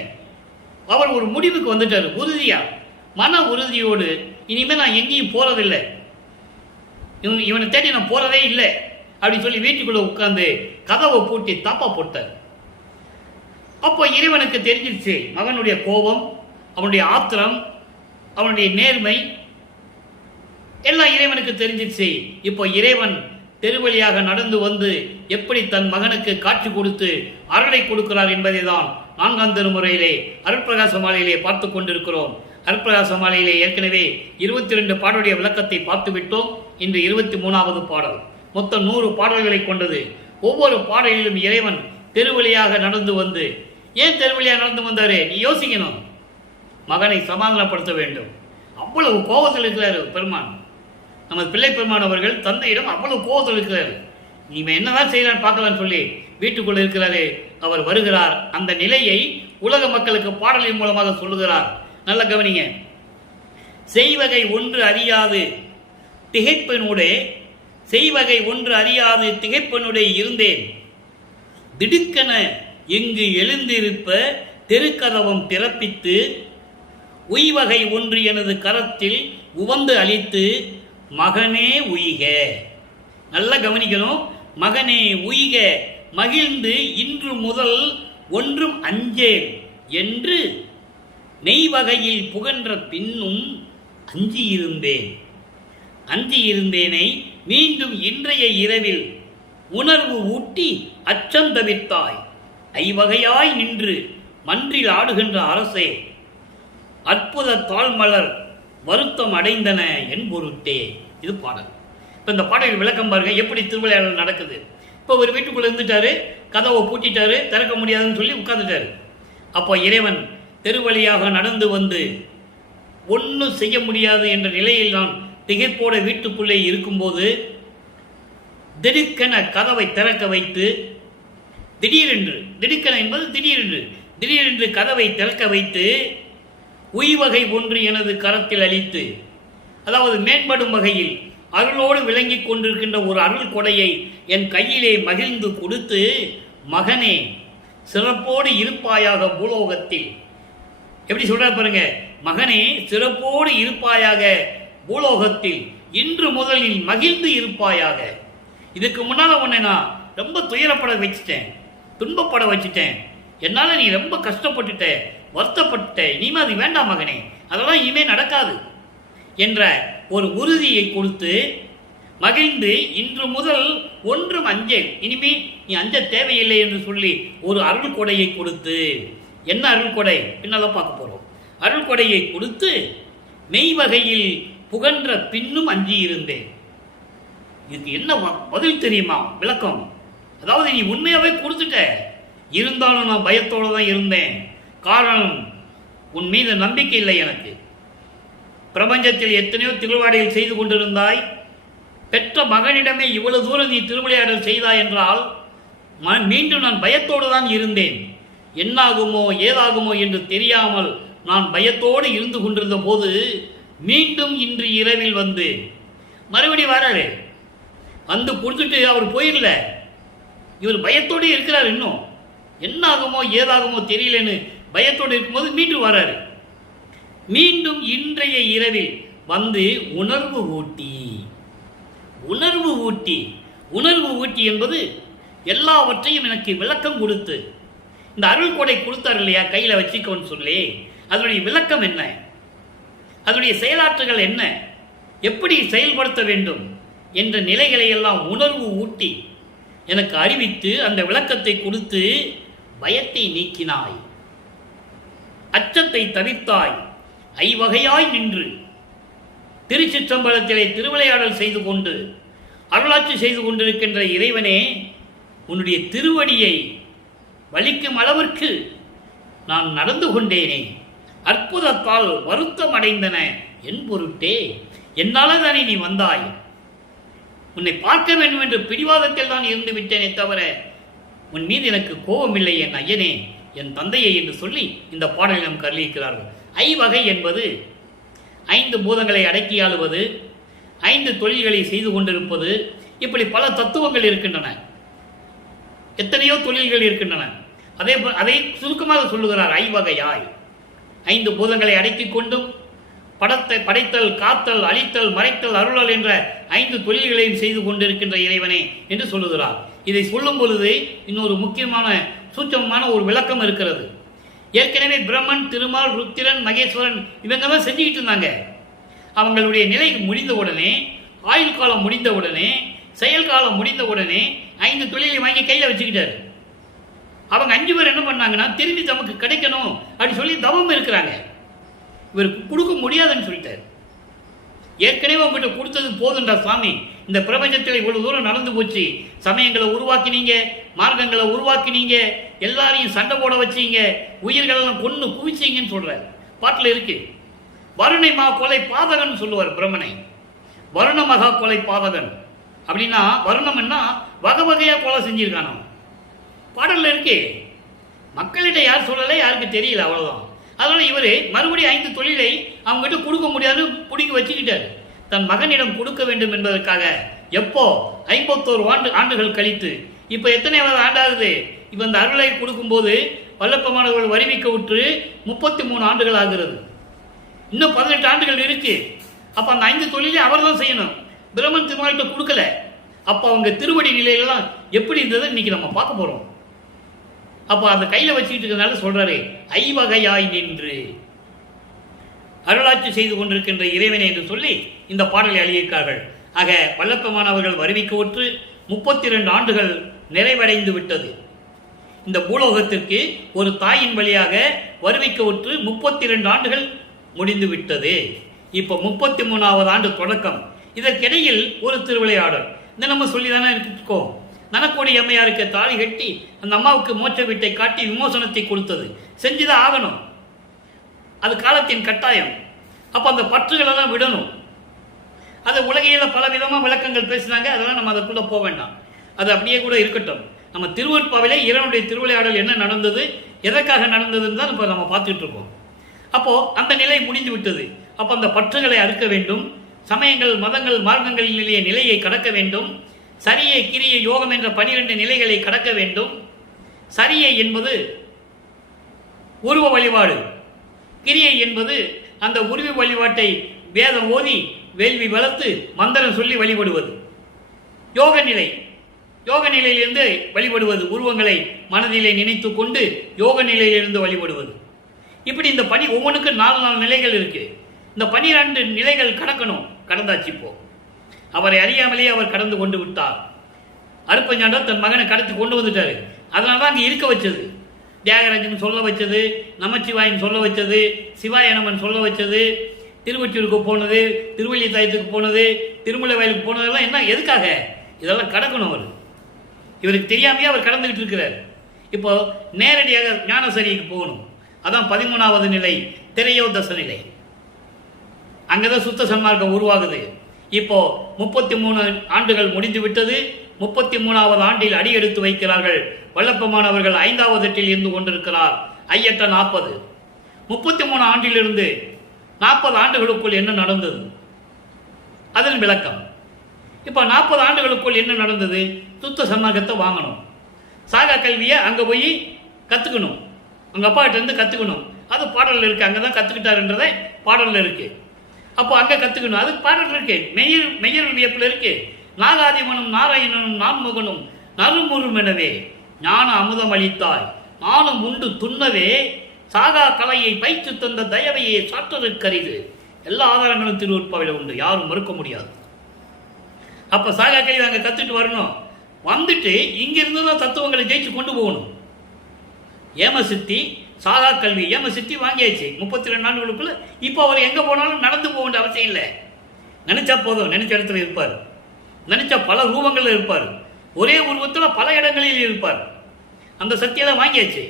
அவர் ஒரு முடிவுக்கு வந்துட்டார், உறுதியா, மன உறுதியோடு. இனிமேல் நான் எங்கேயும் போறதில்லை, இவனை தேடி நான் போறதே இல்லை, அப்படின்னு சொல்லி வீட்டுக்குள்ள உட்கார்ந்து கதவை பூட்டி தாப்பா போட்டார். அப்போ இறைவனுக்கு தெரிஞ்சிருச்சு மகனுடைய கோபம், அவனுடைய ஆத்திரம், அவனுடைய நேர்மை எல்லாம் இறைவனுக்கு தெரிஞ்சிருச்சு. இப்போ இறைவன் தெருவழியாக நடந்து வந்து எப்படி தன் மகனுக்கு காட்சி கொடுத்து அருளை கொடுக்கிறார் என்பதை தான் 4ஆம் திருமுறையிலே அருட்பிரகாச மாலையிலே பார்த்து கொண்டிருக்கிறோம். அருட்பிரகாச மாலையிலே ஏற்கனவே 22 பாடலுடைய விளக்கத்தை பார்த்து விட்டோம். இன்று 23வது பாடல். மொத்தம் 100 பாடல்களை கொண்டது. ஒவ்வொரு பாடலிலும் இறைவன் தெருவழியாக நடந்து வந்து, ஏன் தெருவழியாக நடந்து வந்தாரு நீ யோசிக்கணும். மகனை சமாதானப்படுத்த வேண்டும். அவ்வளவு கோபத்தில் இருக்கிறார் பெருமான். நமது பிள்ளை பெருமான் அவர்கள் தந்தையிடம் அவ்வளவு கோபத்தில் இருக்கிறார். நீ என்னதான் செய்யறான்னு பார்க்கலான்னு சொல்லி வீட்டுக்குள்ள இருக்கிறாரு. அவர் வருகிறார். அந்த நிலையை உலக மக்களுக்கு பாடலின் மூலமாக சொல்லுகிறார். நல்ல கவனிங்க. செய்வகை ஒன்று அறியாது திகைப்பனோடு, செய்வகை ஒன்று அறியாது திகைப்பனோடு இருந்தேன். திடுக்கென எங்கு எழுந்திருப்ப தெருக்கதவம் பிறப்பித்து, உய்வகை ஒன்று எனது கரத்தில் உவந்து அளித்து, மகனே உய்க. நல்லா கவனிக்கணும். மகனே உய்க, மகிழ்ந்து இன்று முதல் ஒன்றும் அஞ்சேன் என்று நெய்வகையில் புகன்ற பின்னும் அஞ்சியிருந்தேன். அஞ்சியிருந்தேனை மீண்டும் இன்றைய இரவில் உணர்வு ஊட்டி அச்சம் தவிர்த்தாய். ஐவகையாய் நின்று மன்றில் ஆடுகின்ற அரசே, அற்புத தாழ்மலர் வருத்தம் அடைந்தன என் பொருட்டே. இது பாடல். இப்போ இந்த பாடல் விளக்கம் பாருங்க, எப்படி திருவிளையாடல் நடக்குது. இப்போ ஒரு வீட்டுக்குள்ள இருந்துட்டாரு, கதவை பூட்டிட்டாரு, திறக்க முடியாதுன்னு சொல்லி உட்கார்ந்துட்டாரு. அப்போ இறைவன் தெருவழியாக நடந்து வந்து ஒன்றும் செய்ய முடியாது என்ற நிலையில் நான் திகைப்போட வீட்டுக்குள்ளே இருக்கும்போது திடுக்கென கதவை திறக்க வைத்து, திடீரென்று, திடுக்கென என்பது திடீரென்று கதவை திறக்க வைத்து, உய்வகை ஒன்று எனது கரத்தில் அளித்து, அதாவது மேம்படும் வகையில் அருளோடு விளங்கி கொண்டிருக்கின்ற ஒரு அருள் கொடையை என் கையிலே மகிழ்ந்து கொடுத்து, மகனே சிறப்போடு இருப்பாயாக பூலோகத்தில். எப்படி சொல்ற பாருங்க, மகனே சிறப்போடு இருப்பாயாக பூலோகத்தில், இன்று முதலில் மகிழ்ந்து இருப்பாயாக. இதுக்கு முன்னால உன்னை நான் ரொம்ப துயரப்பட வச்சுட்டேன், துன்பப்பட வச்சுட்டேன், என்னால நீ ரொம்ப கஷ்டப்பட்டுட்ட, வருத்தப்பட்ட, இனிமே அது வேண்டாம் மகனே, அதெல்லாம் இனிமே நடக்காது என்ற ஒரு உறுதியை கொடுத்து, மகிழ்ந்து இன்று முதல் ஒன்றும் அஞ்சேன், இனிமே நீ அஞ்ச தேவையில்லை என்று சொல்லி ஒரு அருள் கொடையை கொடுத்து, என்ன அருள் கொடை பின்னால பார்க்க போறோம். அருள் கொடையை கொடுத்து மெய்வகையில் புகன்ற பின்னும் அஞ்சி இருந்தேன். இதுக்கு என்ன பதில் தெரியுமா? விளக்கம். அதாவது நீ உண்மையாவே கொடுத்துட்ட, இருந்தாலும் நான் பயத்தோடு தான் இருந்தேன். காரணம், உன் மீது நம்பிக்கை இல்லை எனக்கு. பிரபஞ்சத்தில் எத்தனையோ திருவிளையாடல் செய்து கொண்டிருந்தாய், பெற்ற மகனிடமே இவ்வளவு தூரம் நீ திருவிளையாடல் செய்தாய் என்றால் மீண்டும் நான் பயத்தோடு தான் இருந்தேன். என்னாகுமோ ஏதாகுமோ என்று தெரியாமல் நான் பயத்தோடு இருந்து கொண்டிருந்த போது மீண்டும் இன்று இரவில் வந்து மறுபடி வராரு. வந்து கொடுத்துட்டு அவர் போயிடல, இவர் பயத்தோடு இருக்கிறார். இன்னும் என்ன ஆகுமோ ஏதாகுமோ தெரியலன்னு பயத்தோடு இருக்கும்போது மீண்டும் வராரு. மீண்டும் இன்றைய இரவில் வந்து உணர்வு ஊட்டி, உணர்வு ஊட்டி, உணர்வு ஊட்டி என்பது எல்லாவற்றையும் எனக்கு விளக்கம் கொடுத்து, இந்த அருள் கொடை கொடுத்தார் இல்லையா, கையில் வச்சுக்கோன்னு சொல்லி, அதனுடைய விளக்கம் என்ன, அதனுடைய செயலாற்றுகள் என்ன, எப்படி செயல்படுத்த வேண்டும் என்ற நிலைகளை எல்லாம் உணர்வு ஊட்டி எனக்கு அறிவித்து அந்த விளக்கத்தை கொடுத்து பயத்தை நீக்கினாய், அச்சத்தை தவிர்த்தாய், ஐவகையாய் நின்று திருச்சிற்றம்பலத்திலே திருவிளையாடல் செய்து கொண்டு அருளாட்சி செய்து கொண்டிருக்கின்ற இறைவனே, உன்னுடைய திருவடியை வலிக்கும் அளவிற்கு நான் நடந்து கொண்டேனே, அற்புதத்தால் வருத்தம் அடைந்தன என் பொருட்டே. என்னால தானே நீ வந்தாய், உன்னை பார்க்க வேண்டும் என்ற பிடிவாதத்தில் தான் இருந்து விட்டேனே தவிர உன் மீது எனக்கு கோபம் இல்லை என் ஐயனே, என் தந்தையை என்று சொல்லி இந்த பாடலில் நாம் கருளியிருக்கிறார்கள். ஐவகை என்பது 5 பூதங்களை அடக்கி ஆளுவது, 5 தொழில்களை செய்து கொண்டிருப்பது, இப்படி பல தத்துவங்கள் இருக்கின்றன, எத்தனையோ தொழில்கள் இருக்கின்றன. அதை சுருக்கமாக சொல்லுகிறார். ஐவகையாய் 5 பூதங்களை அடக்கிக் கொண்டும் படைத்தல், காத்தல், அழித்தல், மறைத்தல், அருளல் என்ற 5 தொழில்களையும் செய்து கொண்டிருக்கின்ற இறைவனே என்று சொல்லுகிறார். இதை சொல்லும் பொழுது இன்னொரு முக்கியமான சூட்சமமான ஒரு விளக்கம் இருக்கிறது. ஏற்கனவே பிரம்மன், திருமால், ருத்திரன், மகேஸ்வரன் இவங்க தான் செஞ்சுக்கிட்டு இருந்தாங்க. அவங்களுடைய நிலை முடிந்த உடனே, ஆயுள் காலம் முடிந்த உடனே, செயல் காலம் முடிந்த உடனே 5 தொழிலை வாங்கி கையில் வச்சுக்கிட்டாரு. அவங்க 5 பேர் என்ன பண்ணாங்கன்னா, திரும்பி தமக்கு கிடைக்கணும் அப்படின்னு சொல்லி தவம் இருக்கிறாங்க. இவருக்கு கொடுக்க முடியாதுன்னு சொல்லிட்டார். ஏற்கனவே உங்ககிட்ட கொடுத்தது போதுண்டா சாமி, இந்த பிரபஞ்சத்தில் இவ்வளவு தூரம் நடந்து போச்சு, சமயங்களை உருவாக்கினீங்க, மார்க்கங்களை உருவாக்கினீங்க, எல்லாரையும் சண்டை போட வச்சீங்க, உயிர்களெல்லாம் கொண்டு குவிச்சிங்கன்னு சொல்றார். பாட்டில் இருக்கு. வருணை மா கொலை பாதகன் சொல்லுவார் பிரம்மனை. வருண மகா கொலை பாதகன் அப்படின்னா, வருணம்னா வகை வகையா கொலை செஞ்சிருக்கானோ பாடல்ல இருக்கு. மக்கள்கிட்ட யார் சொல்லலை, யாருக்கு தெரியல, அவ்வளவுதான். அதனால இவர் மறுபடியும் 5 தொழிலை அவங்ககிட்ட கொடுக்க முடியாது, பிடிக்க வச்சுக்கிட்டாரு. தன் மகனிடம் கொடுக்க வேண்டும் என்பதற்காக. எப்போ 51 ஆண்டுகள் கழித்து, இப்ப எத்தனையாவது ஆண்டாகுது? இப்ப இந்த அருளை கொடுக்கும் போது வல்லப்பமானவர்கள் வருவிக்க விட்டு 33 ஆண்டுகள் ஆகிறது. இன்னும் 18 ஆண்டுகள் இருக்கு. அப்ப அந்த 5 தொழிலை அவர் தான் செய்யணும். பிரம்மன் திருமாலிட்ட கொடுக்கல. அப்ப அவங்க திருவடி நிலையிலாம் எப்படி இருந்தது இன்னைக்கு நம்ம பார்க்க போறோம். அப்ப அந்த கையில வச்சுக்கிட்டு இருக்கிறதுனால சொல்றாரு, ஐவகையாய் நின்று அருளாட்சி செய்து கொண்டிருக்கின்ற இறைவனை என்று சொல்லி இந்த பாடலை எழுதியிருக்கார்கள். ஆக வல்லப்பமானவர்கள் வருவிக்கவுற்று 32 ஆண்டுகள் நிறைவடைந்து விட்டது. இந்த பூலோகத்திற்கு ஒரு தாயின் வழியாக வருவிக்கவுற்று 32 ஆண்டுகள் முடிந்து விட்டது. இப்போ 33வது ஆண்டு தொடக்கம். இதற்கிடையில் ஒரு திருவிளையாடல் இந்த நம்ம சொல்லி தானே இருக்கோம். நனக்கோடி அம்மையாருக்கு தாலி கட்டி அந்த அம்மாவுக்கு மோட்ச வீட்டை காட்டி விமோசனத்தை கொடுத்தது. செஞ்சுதான் ஆகணும், அது காலத்தின் கட்டாயம். அப்போ அந்த பற்றுகளெல்லாம் விடணும். அது உலகையில் பல விதமாக விளக்கங்கள் பேசினாங்க, அதெல்லாம் நம்ம அதுக்குள்ளே போக வேண்டாம், அது அப்படியே கூட இருக்கட்டும். நம்ம திருவருட்பாவிலே இறைவனுடைய திருவிளையாடல் என்ன நடந்தது, எதற்காக நடந்ததுன்னு தான் இப்போ நம்ம பார்த்துட்டு இருக்கோம். அப்போது அந்த நிலை முடிந்து விட்டது. அப்போ அந்த பற்றுகளை அறுக்க வேண்டும். சமயங்கள், மதங்கள், மார்க்கங்களிலேயே நிலையை கடக்க வேண்டும். சரியை, கிரியை, யோகம் என்ற 12 நிலைகளை கடக்க வேண்டும். சரியை என்பது உருவ வழிபாடு, கிரியை என்பது அந்த உருவ வழிபாட்டை வேதம் ஓதி வேள்வி வளர்த்து மந்திரம் சொல்லி வழிபடுவது. யோக நிலை, யோக நிலையிலிருந்து வழிபடுவது, உருவங்களை மனதிலே நினைத்து கொண்டு யோக நிலையிலிருந்து வழிபடுவது. இப்படி இந்த பணி ஒவ்வொன்றுக்கு 4 நிலைகள் இருக்கு. இந்த 12 நிலைகள் கடக்கணும். கடந்தாச்சு. இப்போ அவரை அறியாமலேயே அவர் கடந்து கொண்டு விட்டார். அருப்பஞ்சாண்டர் தன் மகனை கடத்தி கொண்டு வந்துட்டாரு. அதனால தான் அங்கே இருக்க வச்சது. தியாகராஜன் சொல்ல வச்சது, நமச்சிவாயன் சொல்ல வச்சது, சிவாயனமன் சொல்ல வச்சது, திருவொற்றியூருக்கு போனது, திருவள்ளி தாயத்துக்கு போனது, திருமலை வயலுக்கு போனதெல்லாம் என்ன, எதுக்காக? இதெல்லாம் கடக்கணும். அவர் இவருக்கு தெரியாமையே அவர் கடந்துகிட்டு இருக்கிறார். இப்போ நேரடியாக ஞானசரிக்கு போகணும். அதான் 13வது நிலை, திரையோதச நிலை. அங்கதான் சுத்த சன்மார்க்கம் உருவாகுது. இப்போ 33 ஆண்டுகள் முடிந்து விட்டது. 33வது ஆண்டில் அடி எடுத்து வைக்கிறார்கள். வல்லப்பமானவர்கள் 5வது எட்டில் இருந்து கொண்டிருக்கிறார். ஐயட்ட 40. 33 ஆண்டிலிருந்து 40 ஆண்டுகளுக்குள் என்ன நடந்தது, அதன் விளக்கம். இப்போ 40 ஆண்டுகளுக்குள் என்ன நடந்தது? சுத்த சன்மார்க்கத்தை வாங்கணும். சாகா கல்வியை அங்கே போய் கற்றுக்கணும், அவங்க அப்பா கிட்ட இருந்து கற்றுக்கணும். அது பாடலில் இருக்கு. அங்கே தான் கற்றுக்கிட்டாருன்றதை பாடலில் இருக்கு. அப்போ அங்கே கற்றுக்கணும், அதுக்கு பாடல் இருக்கு. மெய்யருள் வியப்பில் இருக்கு. நாகாதிமனும் நாராயணனும் நான்முகனும் நறுமுறுமெனவே ஞான அமுதம் அளித்தாய் நானும் உண்டு துண்ணவே சாகா கலையை பயிற்று தந்த தயவையே சாற்றுதற்கரிது. எல்லா ஆதாரங்களும் திருவருட்பாவில உண்டு, யாரும் மறுக்க முடியாது. அப்போ சாகா கல்வி அங்கே கற்றுட்டு வரணும். வந்துட்டு இங்கிருந்து தான் தத்துவங்களை ஜெயிச்சு கொண்டு போகணும். ஏமசித்தி, சாகா கல்வி, ஏமசித்தி வாங்கியாச்சு 32 ஆண்டுகளுக்குள்ள. இப்போ அவர் எங்கே போனாலும் நடந்து போக வேண்டிய அவசியம் இல்லை. நினைச்சா போதும், நினைச்ச இடத்துல இருப்பார். நினைச்சா பல ரூபங்களில் இருப்பார். ஒரே உருவத்தில் பல இடங்களில் இருப்பார். அந்த சக்தியெல்லாம் வாங்கியாச்சு.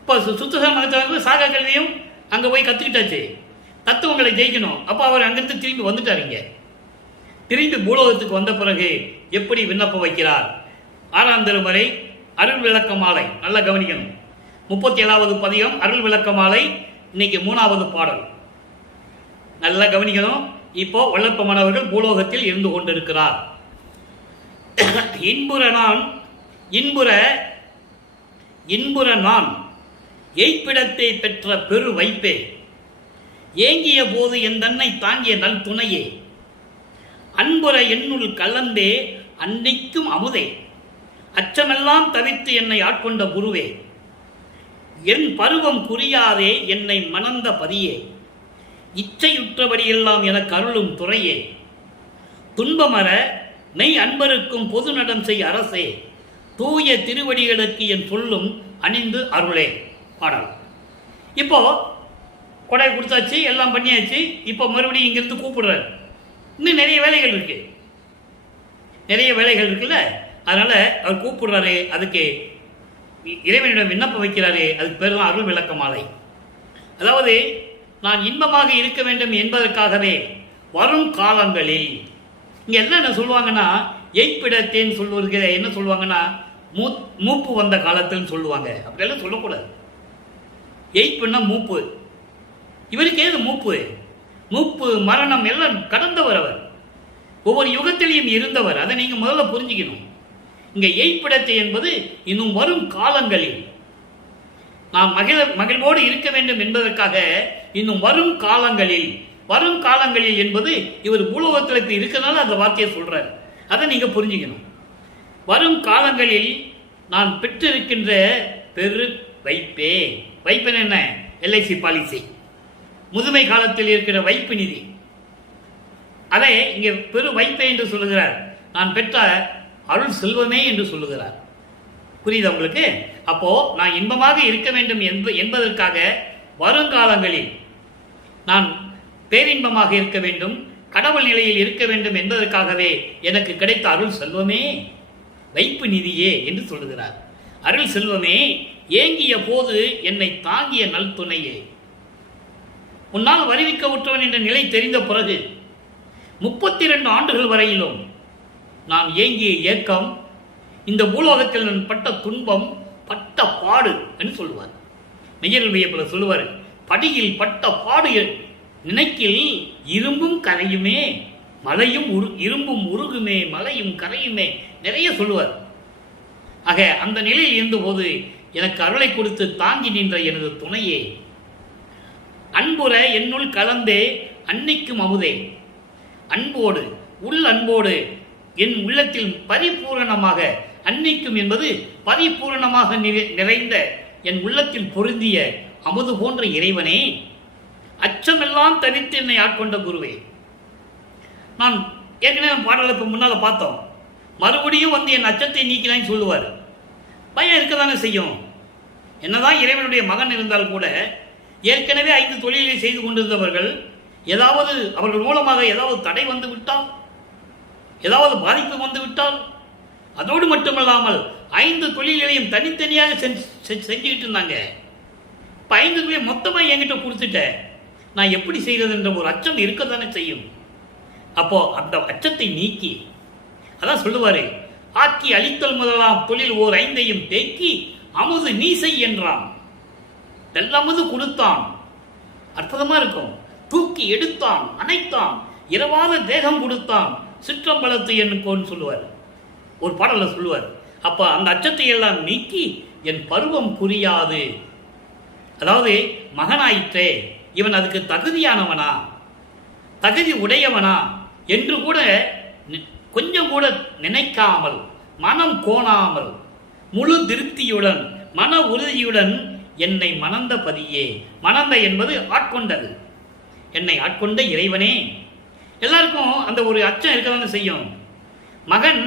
இப்போ சுத்த சன்மார்க்கத்தை சாகா கல்வியும் அங்கே போய் கற்றுக்கிட்டாச்சு. தத்துவங்களை ஜெயிக்கணும். அப்போ அவர் அங்கிருந்து திரும்பி வந்துட்டாருங்க. திரும்பி பூலோகத்துக்கு வந்த பிறகு எப்படி விண்ணப்பம் வைக்கிறார்? 6ஆம் திருமுறை அருள் விளக்க மாலை. நல்லா கவனிக்கணும். 37வது பதிகம் அருள் விளக்க மாலை. இன்னைக்கு 3வது பாடல். நல்லா கவனிக்கணும். இப்போ வல்லப்பமானவர்கள் பூலோகத்தில் இருந்து கொண்டிருக்கிறார். இன்புற நான் எய்ப்பிடத்தை பெற்ற பெரு வைப்பே ஏங்கிய போது என் தன்னை தாங்கிய நல் துணையே, அன்புற என்னுள் கலந்தே அன்னைக்கும் அமுதே, அச்சமெல்லாம் தவித்து என்னை ஆட்கொண்ட குருவே, என் பருவம் குறியாதே என்னை மணந்த பதியே, இச்சையுற்றபடியெல்லாம் எனக்கு அருளும் துறையே, துன்பமர மெய் அன்பருக்கும் பொது நடம் செய் அரசே, தூய திருவடிகளுக்கு என் சொல்லும் அணிந்து அருளே. பாடல். இப்போ கொடை கொடுத்தாச்சு, எல்லாம் பண்ணியாச்சு. இப்போ மறுபடியும் இங்கிருந்து கூப்பிடுறாரு. இன்னும் நிறைய வேலைகள் இருக்கு, நிறைய வேலைகள் இருக்குல்ல. அதனால அவர் கூப்பிடுறாரு, அதுக்கு இறைவனிடம் விண்ணப்பம் வைக்கிறாரு. அதுக்கு பேர் தான் அருள் விளக்க மாலை. அதாவது நான் இன்பமாக இருக்க வேண்டும் என்பதற்காகவே வரும் காலங்களில் இங்கே என்ன சொல்லுவாங்கன்னா, எய்ப்பிடத்தேன்னு சொல்லுவது என்ன சொல்லுவாங்கன்னா, மூப்பு வந்த காலத்தில் சொல்லுவாங்க. அப்படியெல்லாம் சொல்லக்கூடாது. எய்ப்புன்னா மூப்பு. இவருக்கு ஏது மூப்பு? மூப்பு மரணம் எல்லாம் கடந்தவர் அவர், ஒவ்வொரு யுகத்திலையும் இருந்தவர். அதை நீங்கள் முதல்ல புரிஞ்சுக்கணும். இங்கே எய்ப்பிடத்தை என்பது இன்னும் வரும் காலங்களில் நாம் மகிழ்வோடு இருக்க வேண்டும் என்பதற்காக இன்னும் வரும் காலங்களில், வரும் காலங்களில் என்பது இவர் பூலோகத்தில் இருக்கிறனால அந்த வார்த்தையை சொல்றார். அதை நீங்க புரிஞ்சுக்கணும். வரும் காலங்களில் நான் பெற்றிருக்கின்ற பெரு வைப்பே. வைப்பன் என்ன? LIC policy. முதுமை காலத்தில் இருக்கிற வைப்பு நிதி, அதை இங்கே பெரு வைப்பே என்று சொல்லுகிறார். நான் பெற்ற அருள் செல்வமே என்று சொல்லுகிறார். புரியுது உங்களுக்கு? அப்போ நான் இன்பமாக இருக்க வேண்டும் என்பதற்காக வருங்காலங்களில் நான் பேரின்பமாக இருக்க வேண்டும், கடவுள் நிலையில் இருக்க வேண்டும் என்பதற்காகவே எனக்கு கிடைத்த அருள் செல்வமே வைப்பு நிதியே என்று சொல்லுகிறார். அருள் செல்வமே, ஏங்கிய போது என்னை தாங்கிய நல் துணையே. உன்னால் வருவிக்க உற்றவன் என்ற நிலை தெரிந்த பிறகு 32 ஆண்டுகள் வரையிலும் நான் ஏங்கிய ஏக்கம், இந்த பூலோகத்தில் நான் பட்ட துன்பம், பட்ட பாடு என்று சொல்லுவார். மெய்யருள் வியப்பில் சொல்லுவார், படியில் பட்ட பாடு நினைக்கில் இரும்பும் கரையுமே, மலையும் இரும்பும் உருகுமே, மலையும் கரையுமே, நிறைய சொல்லுவார். ஆக அந்த நிலையில் இருந்தபோது எனக்கு அருளை கொடுத்து தாங்கி நின்ற எனது துணையே, அன்புற என்னுள் கலந்தே அன்னைக்கும் அமுதே. அன்போடு, உள் அன்போடு என் உள்ளத்தில் பரிபூரணமாக, அன்னைக்கும் என்பது பரிபூரணமாக நிறைந்த என் உள்ளத்தில் பொருந்திய அமுது போன்ற இறைவனே, அச்சமெல்லாம் தவித்து என்னை ஆட்கொண்ட குருவே. நான் ஏற்கனவே பாடலுக்கு முன்னால் பார்த்தோம், மறுபடியும் வந்து என் அச்சத்தை நீக்கினான்னு சொல்லுவார். பயம் இருக்கதானே செய்யும். என்னதான் இறைவனுடைய மகன் இருந்தால் கூட ஏற்கனவே 5 தொழிலை செய்து கொண்டிருந்தவர்கள் ஏதாவது அவர்கள் மூலமாக ஏதாவது தடை வந்து விட்டால், ஏதாவது பாதிப்பு வந்து விட்டால், அதோடு மட்டுமல்லாமல் 5 தொழில்களையும் தனித்தனியாக செஞ்சுக்கிட்டு இருந்தாங்க. இப்போ 5 தொழில் மொத்தமாக என்கிட்ட கொடுத்துட்டேன், நான் எப்படி செய்கிறது என்ற ஒரு அச்சம் இருக்கத்தானே செய்யும். அப்போ அந்த அச்சத்தை நீக்கி, அதான் சொல்லுவாரு, ஆக்கி அழித்தல் முதலாம் தொழில் ஓர் 5ஐயும் தேக்கி அமுது நீசை என்றான். வெள்ளமுது கொடுத்தான், அற்புதமா இருக்கும். தூக்கி எடுத்தான், அணைத்தான், இரவாத தேகம் கொடுத்தான், சிற்றம்பலத்து என்னும் சொல்லுவார். ஒரு பாடல சொல்லுவார். அப்ப அந்த அச்சத்தை எல்லாம் நீக்கி என் பருவம் புரியாது, அதாவது மகனாயிற்றே, இவன் அதுக்கு தகுதியானவனா, தகுதி உடையவனா என்று கூட கொஞ்சம் கூட நினைக்காமல், மனம் கோணாமல், முழு திருப்தியுடன், மன உறுதியுடன் என்னை மணந்த பதியே. மணந்த என்பது ஆட்கொண்டது. என்னை ஆட்கொண்ட இறைவனே. எல்லாருக்கும் அந்த ஒரு அச்சம் இருக்கதானே செய்யும். மகன்,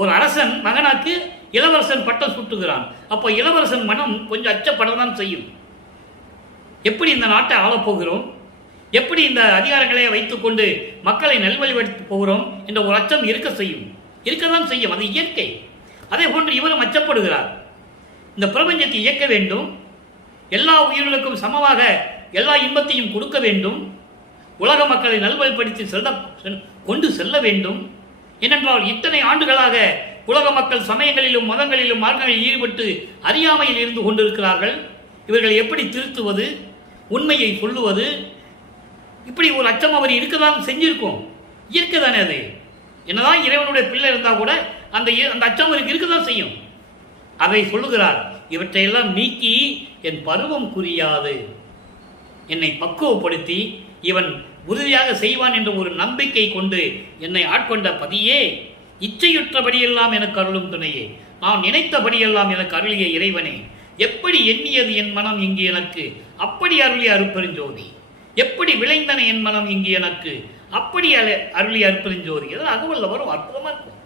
ஒரு அரசன் மகனாக்கு இளவரசன் பட்டம் சூட்டுகிறான். அப்போ இளவரசன் மனம் கொஞ்சம் அச்சப்படத்தான் செய்யும். எப்படி இந்த நாட்டை ஆளப்போகிறோம், எப்படி இந்த அதிகாரங்களை வைத்துக்கொண்டு மக்களை நல்வழிப்படுத்த போகிறோம் என்ற ஒரு அச்சம் இருக்கதான் செய்யும். அது இயற்கை. அதே போன்று இவரும் அச்சப்படுகிறார். இந்த பிரபஞ்சத்தை இயக்க வேண்டும், எல்லா உயிர்களுக்கும் சமமாக எல்லா இன்பத்தையும் கொடுக்க வேண்டும், உலக மக்களை நல்வழிப்படுத்தி கொண்டு செல்ல வேண்டும். ஏனென்றால் இத்தனை ஆண்டுகளாக உலக மக்கள் சமயங்களிலும் மதங்களிலும் மார்க்கங்களில் ஈடுபட்டு அறியாமையில் இருந்து கொண்டிருக்கிறார்கள். இவர்களை எப்படி திருத்துவது, உண்மையை சொல்லுவது, இப்படி ஒரு அச்சம் அவர் இருக்கதான் செஞ்சிருக்கும். இயற்கை தானே அது. என்னதான் இறைவனுடைய பிள்ளை இருந்தால் கூட அந்த அச்சம் அவருக்கு இருக்கதான் செய்யும். அதை சொல்லுகிறார், இவற்றையெல்லாம் நீக்கி என் பருவம் குறியாது. என்னை பக்குவப்படுத்தி இவன் உறுதியாக செய்வான் என்ற ஒரு நம்பிக்கை கொண்டு என்னை ஆட்கொண்ட பதியே, இச்சையுற்றபடியெல்லாம் எனக்கு அருளும் துணையே, நான் நினைத்தபடியெல்லாம் எனக்கு அருளிய இறைவனே, எப்படி எண்ணியது என் மனம் இங்கு எனக்கு அப்படி அருளிய அருட்பெருஞ்சோதி, எப்படி விளைந்தன என் மனம் இங்கு எனக்கு அப்படி அருளிய அருட்பெருஞ்சோதி. அதனால் அகவல்ல வரும், அற்புதமா இருக்கும்.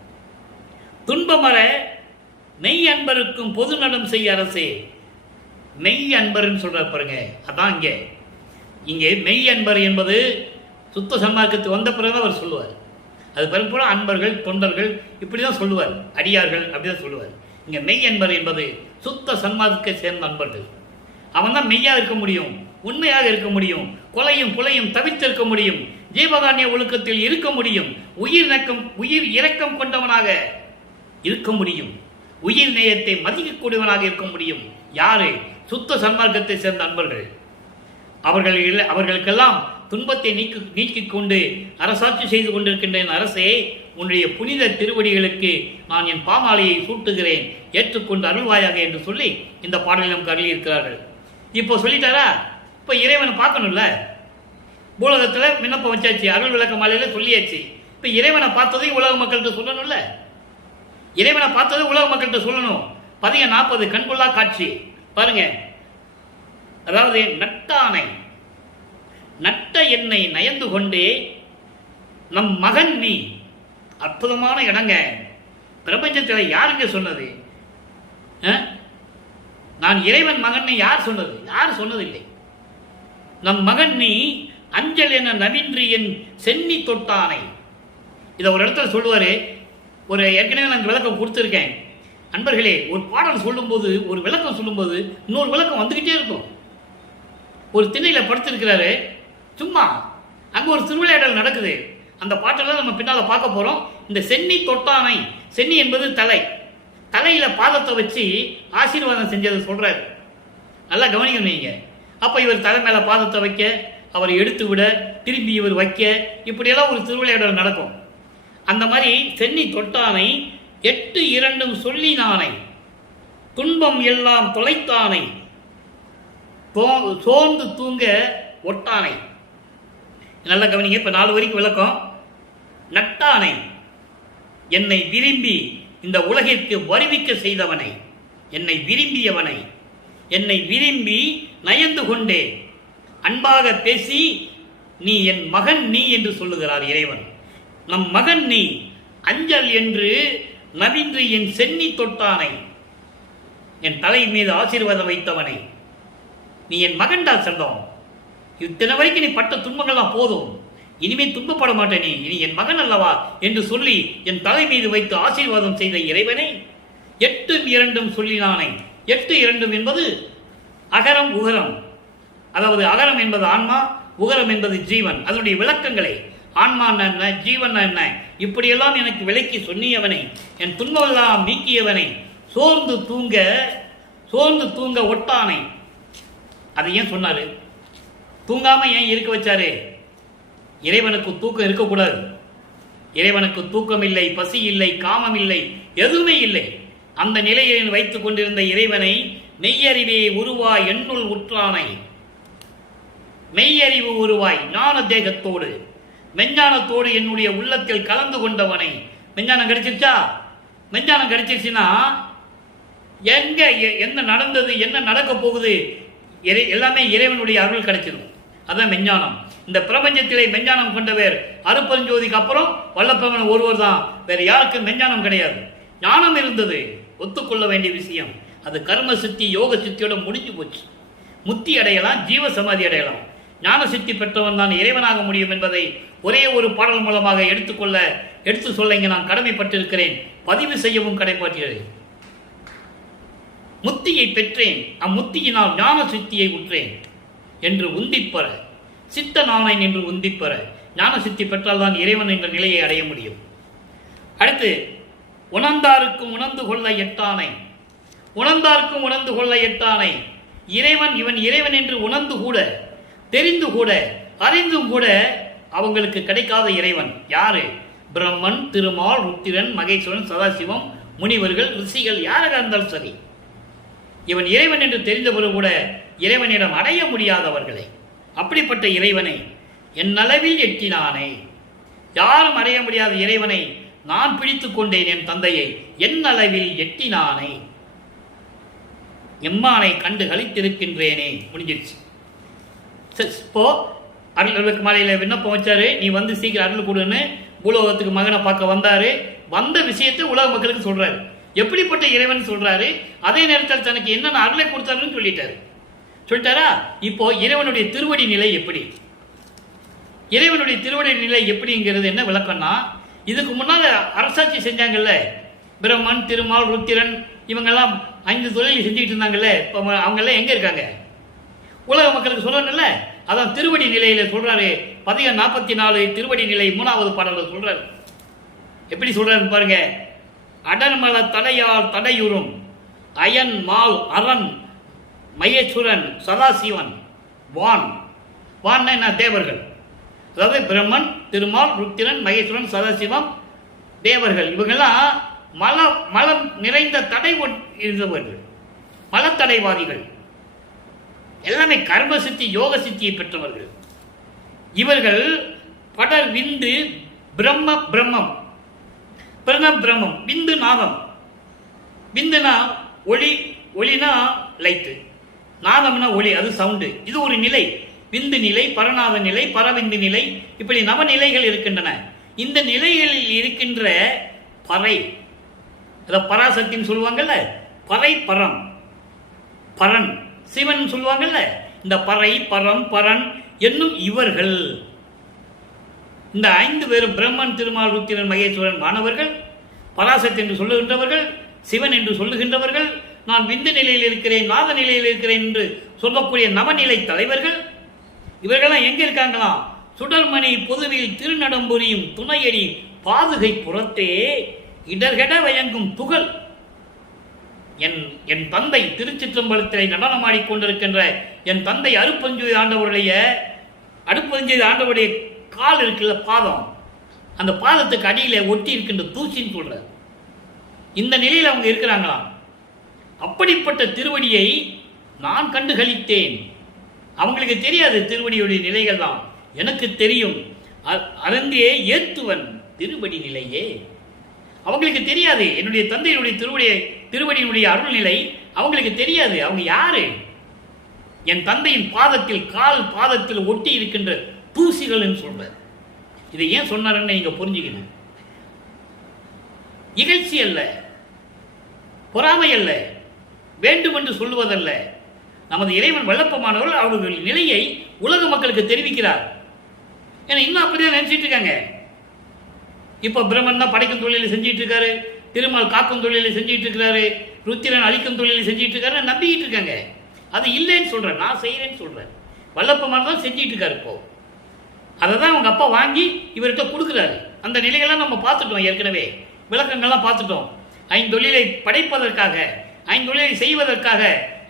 துன்பமர மெய் அன்பருக்கும் பொது நடம் செய்ய அரசே. மெய் அன்பர்ன்னு சொல்ற பாருங்க, அதான் இங்கே மெய் அன்பர் என்பது சுத்த சன்மார்க்கத்துக்கு வந்த பிறகு அவர் சொல்லுவார். அது பிறகு அன்பர்கள் தொண்டர்கள் இப்படிதான் சொல்லுவார், அடியார்கள் அப்படிதான் சொல்லுவார். இங்க மெய் அன்பர் என்பது சுத்த சன்மார்க்கத்தை சேர்ந்த அன்பர்கள். அவன் தான் மெய்யா இருக்க முடியும், உண்மையாக இருக்க முடியும், கொலையும் புலையும் தவித்திருக்க முடியும், ஜீவகாரண்ய ஒழுக்கத்தில் இருக்க முடியும், உயிர் இரக்கம் கொண்டவனாக இருக்க முடியும், உயிர் நேயத்தை மதிக்கக்கூடியவனாக இருக்க முடியும். யாரு? சுத்த சன்மார்க்கத்தை சேர்ந்த அன்பர்கள். அவர்களுக்கெல்லாம் துன்பத்தை நீக்கிக் கொண்டு அரசாட்சி செய்து கொண்டிருக்கின்றேன். அரசே, உன்னுடைய புனித திருவடிகளுக்கு நான் என் பாமாலையை சூட்டுகிறேன், ஏற்றுக்கொண்டு அருள்வாயாக என்று சொல்லி இந்த பாடலில் நமக்கு அருளி இருக்கிறார்கள். இப்போ சொல்லிட்டாரா? இப்போ இறைவனை பார்க்கணும்ல. பூலகத்தில் விண்ணப்பம் வச்சாச்சு, அருள் விளக்க மாலையில சொல்லியாச்சு. இப்போ இறைவனை பார்த்ததையும் உலக மக்கள்கிட்ட சொல்லணும்ல. இறைவனை பார்த்ததை உலக மக்கள்கிட்ட சொல்லணும். 40 கண்கொள்ளா காட்சி பாருங்க. அதாவது நட்டானை நட்ட என்னை நயந்து கொண்டே நம் மகன் நீ. அற்புதமான இடங்க. பிரபஞ்சத்தில் யாருங்க சொன்னது? நான் இறைவன் மகன் யார் சொன்னது? யார் சொன்னதில்லை. நம் மகன் நீ அஞ்சல் என நவின்றி என் சென்னி தொட்டானை. இதை ஒரு இடத்துல சொல்லுவாரு. ஒரு ஏற்கனவே நான் விளக்கம் கொடுத்துருக்கேன். அன்பர்களே, ஒரு பாடல் சொல்லும்போது, ஒரு விளக்கம் சொல்லும்போது இன்னொரு விளக்கம் வந்துக்கிட்டே இருக்கும். ஒரு திண்ணையில் படுத்திருக்கிறாரு, சும்மா அங்கே ஒரு திருவிளையாடல் நடக்குது. அந்த பாட்டெல்லாம் நம்ம பின்னால் பார்க்க போகிறோம். இந்த சென்னி தொட்டானை, சென்னி என்பது தலை, தலையில் பாதத்தை வச்சு ஆசீர்வாதம் செஞ்சதை சொல்கிறாரு. நல்லா கவனிக்கணும் நீங்கள். அப்போ இவர் தலை மேலே பாதத்தை வைக்க, அவரை எடுத்து விட, திரும்பி இவர் வைக்க, இப்படியெல்லாம் ஒரு திருவிளையாடல் நடக்கும். அந்த மாதிரி சென்னி தொட்டானை 8 2 சொல்லினானை, துன்பம் எல்லாம் தொலைத்தானை, சோர்ந்து தூங்க ஒட்டானை. நல்ல கவனிங்க. இப்ப 4 வரைக்கும் விளக்கம். நட்டானை, என்னை விரும்பி இந்த உலகிற்கு வருவிக்க செய்தவனை, என்னை விரும்பியவனை, என்னை விரும்பி நயந்து கொண்டே அன்பாக பேசி நீ என் மகன் நீ என்று சொல்லுகிறார் இறைவன். நம் மகன் நீ அஞ்சல் என்று நவின்று என் சென்னி தொட்டானை, என் தலை மீது ஆசீர்வாதம் வைத்தவனை, நீ என் மகன்டா செல்லம். இத்தனை வரைக்கும் நீ பட்ட துன்பங்கள்லாம் போதும், இனிமேல் துன்பப்பட மாட்டேன், நீ இனி என் மகன் அல்லவா என்று சொல்லி என் தலை மீது வைத்து ஆசீர்வாதம் செய்த இறைவனை 8 2 சொல்லினானை. 8 2 என்பது அகரம் உகரம். அதாவது அகரம் என்பது ஆன்மா, உகரம் என்பது ஜீவன். அதனுடைய விளக்கங்களை, ஆன்மா என்ன, ஜீவன் என்ன, இப்படியெல்லாம் எனக்கு விளக்கி சொன்னியவனை, என் துன்பமெல்லாம் நீக்கியவனை, சோர்ந்து தூங்க ஒட்டானை. அதை ஏன் சொன்னாரு? தூங்காம ஏன் இருக்க வச்சாரு? இறைவனுக்கு தூக்கம் இருக்கக்கூடாது. இறைவனுக்கு தூக்கம் இல்லை, பசி இல்லை, காமம் இல்லை, எதுவுமே இல்லை. அந்த நிலையில் வைத்துக் கொண்டிருந்த இறைவனை மெய்யறிவே உருவாய் என்னுள் உற்றானை, மெய்யறிவு உருவாய் ஞான தேகத்தோடு மெஞ்ஞானத்தோடு என்னுடைய உள்ளத்தில் கலந்து கொண்டவனை. மெஞ்ஞானம் கிடைச்சிருச்சா? மெஞ்ஞானம் கிடைச்சிருச்சுன்னா எங்க என்ன நடந்தது, என்ன நடக்க போகுது, எல்லாமே இறைவனுடைய அருள் கிடைச்சிடும். அதான் மெஞ்ஞானம். இந்த பிரபஞ்சத்திலே மெஞ்ஞானம் கொண்டவர் அருட்பெருஞ்சோதிக்கு அப்புறம் வல்லப்பவன் ஒருவர் தான், வேற யாருக்கும் மெஞ்ஞானம் கிடையாது. ஞானம் இருந்தது, ஒத்துக்கொள்ள வேண்டிய விஷயம். அது கர்ம சித்தி யோக சித்தியோட முடிஞ்சு போச்சு. முத்தி அடையலாம், ஜீவ சமாதி அடையலாம். ஞான சித்தி பெற்றவன் தான் இறைவனாக முடியும் என்பதை ஒரே ஒரு பாடல் மூலமாக எடுத்து சொல்ல இங்கே நான் கடமைப்பட்டிருக்கிறேன், பதிவு செய்யவும் கடைப்பாட்டுகிறேன். முத்தியை பெற்றேன், அம்முத்தியினால் ஞான சித்தியை உற்றேன் என்று உந்திப்பெற, சித்த நானேன் என்று உந்திப்பெற, ஞான சித்தி பெற்றால் தான் இறைவன் என்ற நிலையை அடைய முடியும். அடுத்து, உணர்ந்தாருக்கும் உணர்ந்து கொள்ள எட்டானை. உணர்ந்தாருக்கும் உணர்ந்து கொள்ள எட்டானை. இறைவன், இவன் இறைவன் என்று உணர்ந்து கூட, தெரிந்து கூட, அறிந்தும் கூட அவங்களுக்கு கிடைக்காத இறைவன் யாரு? பிரம்மன், திருமால், ருத்திரன், மகேஸ்வரன், சதாசிவம், முனிவர்கள், ரிஷிகள், யாராக இருந்தாலும் சரி, இவன் இறைவன் என்று தெரிந்தவர்கள் கூட இறைவனிடம் அடைய முடியாதவர்களை அப்படிப்பட்ட இறைவனை என் அளவில் எட்டினானே, யாரும் அறிய முடியாத இறைவனை நான் பிடித்துக் கொண்டேன், என் தந்தையை என் அளவில் எட்டினானே, எம்மானை கண்டு கழித்திருக்கின்றேனே. முடிஞ்சிருச்சு. இப்போ அருளுக்கு மாலையில் விண்ணப்பம் வச்சாரு, நீ வந்து சீக்கிரம் அருள் கொடுன்னு பூலோகத்துக்கு மகனை பார்க்க வந்தாரு. வந்த விஷயத்தை உலக மக்களுக்கு சொல்றாரு. எப்படிப்பட்ட இறைவன் சொல்றாரு, அதே நேரத்தில் தனக்கு என்னென்ன அருளை கொடுத்தாருன்னு சொல்லிட்டாரா. இப்போ இறைவனுடைய திருவடி நிலை எப்படி, இறைவனுடைய திருவடி நிலை எப்படிங்கிறது என்ன விளக்கம்னா, இதுக்கு முன்னால அரசாட்சி செஞ்சாங்கல்ல பிரம்மன், திருமால், ருத்திரன், இவங்கெல்லாம் 5 தொழில் செஞ்சுக்கிட்டு இருந்தாங்கல்ல. இப்போ அவங்கெல்லாம் எங்க இருக்காங்க, உலக மக்களுக்கு சொல்லணும்ல. அதான் திருவடி நிலையில சொல்றாரு. 44 திருவடி நிலை 3வது பாடல்ல சொல்றாரு. எப்படி சொல்றாரு பாருங்க. அடன்மல தடையால் தடையுறும் அயன் மால் அரண் மகேஸ்வரன் சதாசிவன் வான். வான்னா என்ன, தேவர்கள். அதாவது பிரம்மன், திருமால், ருத்திரன், மகேஸ்வரன், சதாசிவம், தேவர்கள். இவங்கெல்லாம் மலம் நிறைந்த தடை இருந்தவர்கள், மலத்தடைவாதிகள். எல்லாமே கர்ம சித்தி, யோக சித்தியை பெற்றவர்கள். இவர்கள் படர் விந்து பிரம்மம், பிரம்மம் விந்து நாதம். விந்துனா ஒளி, ஒளினா லைட்டு, நாதம்னா ஒளி, அது சவுண்டு. இது ஒரு நிலை. விந்து நிலை, பரநாத நிலை, பரவிந்து நிலை, இப்படி நவநிலைகள் இருக்கின்றன. இந்த நிலைகளில் இருக்கின்ற பறை, அத பராசக்தின்னு சொல்லுவாங்கல்ல, பறை பரம் பரன் சிவன் சொல்லுவாங்கல்ல. இந்த பறை பரம் பரன் என்னும் இவர்கள், இந்த 5 பேரும் பிரம்மன், திருமால், ருத்திரன், மகேஸ்வரன் வானவர்கள், பராசக்தி என்று சொல்லுகின்றவர்கள், சிவன் என்று சொல்லுகின்றவர்கள், நான் விந்து நிலையில் இருக்கிறேன், நாத நிலையில் இருக்கிறேன் என்று சொல்லக்கூடிய நவநிலை தலைவர்கள். இவர்கள்லாம் எங்க இருக்காங்களாம், சுடர்மணி பொதுவில் திருநடம்புரியும் துணையடி பாதுகை புறத்தே இடர்கட வயங்கும் துகள். என் தந்தை திருச்சிற்றம்பலத்திலே நடனமாடிக்கொண்டிருக்கின்ற என் தந்தை அருப்பஞ்செய்தி ஆண்டவருடைய கால் இருக்குல்ல, பாதம், அந்த பாதத்துக்கு அடியில ஒட்டி இருக்கின்ற தூசின்னு சொல்றார். இந்த நிலையில் அவங்க இருக்கிறாங்களாம். அப்படிப்பட்ட திருவடியை நான் கண்டு கழித்தேன். அவங்களுக்கு தெரியாது திருவடியுடைய நிலைகள் தான், எனக்கு தெரியும். அரங்கே ஏத்துவன் திருவடி நிலையே. அவங்களுக்கு தெரியாது என்னுடைய தந்தையினுடைய திருவடியினுடைய அருள்நிலை அவங்களுக்கு தெரியாது. அவங்க யாரு, என் தந்தையின் பாதத்தில், கால் பாதத்தில் ஒட்டி இருக்கின்ற தூசிகள் சொல்ற. இதை ஏன் சொன்னாருன்னு நீங்க புரிஞ்சுக்கணும். இகழ்ச்சி அல்ல, பொறாமை அல்ல, வேண்டும் என்று சொல்லுவதல்ல. நமது இறைவன் வல்லப்பமானவர்கள் அவர்கள் நிலையை உலக மக்களுக்கு தெரிவிக்கிறார். ஏன்னா இன்னும் அப்படிதான் நினைச்சிட்டு இருக்காங்க. இப்ப பிரம்மன் தான் படைக்கும் தொழிலை செஞ்சிட்டு இருக்காரு, திருமால் காக்கும் தொழிலை செஞ்சிட்டு இருக்கிறாரு, ருத்திரன் அழிக்கும் தொழிலை செஞ்சிட்டு இருக்காரு, நம்பிக்கிட்டு இருக்காங்க. அது இல்லைன்னு சொல்றேன், நான் செய்யறேன்னு சொல்றேன். வல்லப்பமான தான் செஞ்சிட்டு இருக்காரு. இப்போ அதை தான் அவங்க அப்பா வாங்கி இவர்கிட்ட கொடுக்குறாரு. அந்த நிலைகள்லாம் நம்ம பார்த்துட்டோம், ஏற்கனவே விளக்கங்கள்லாம் பார்த்துட்டோம். 5 தொழிலை படைப்பதற்காக, 5 தொழிலை செய்வதற்காக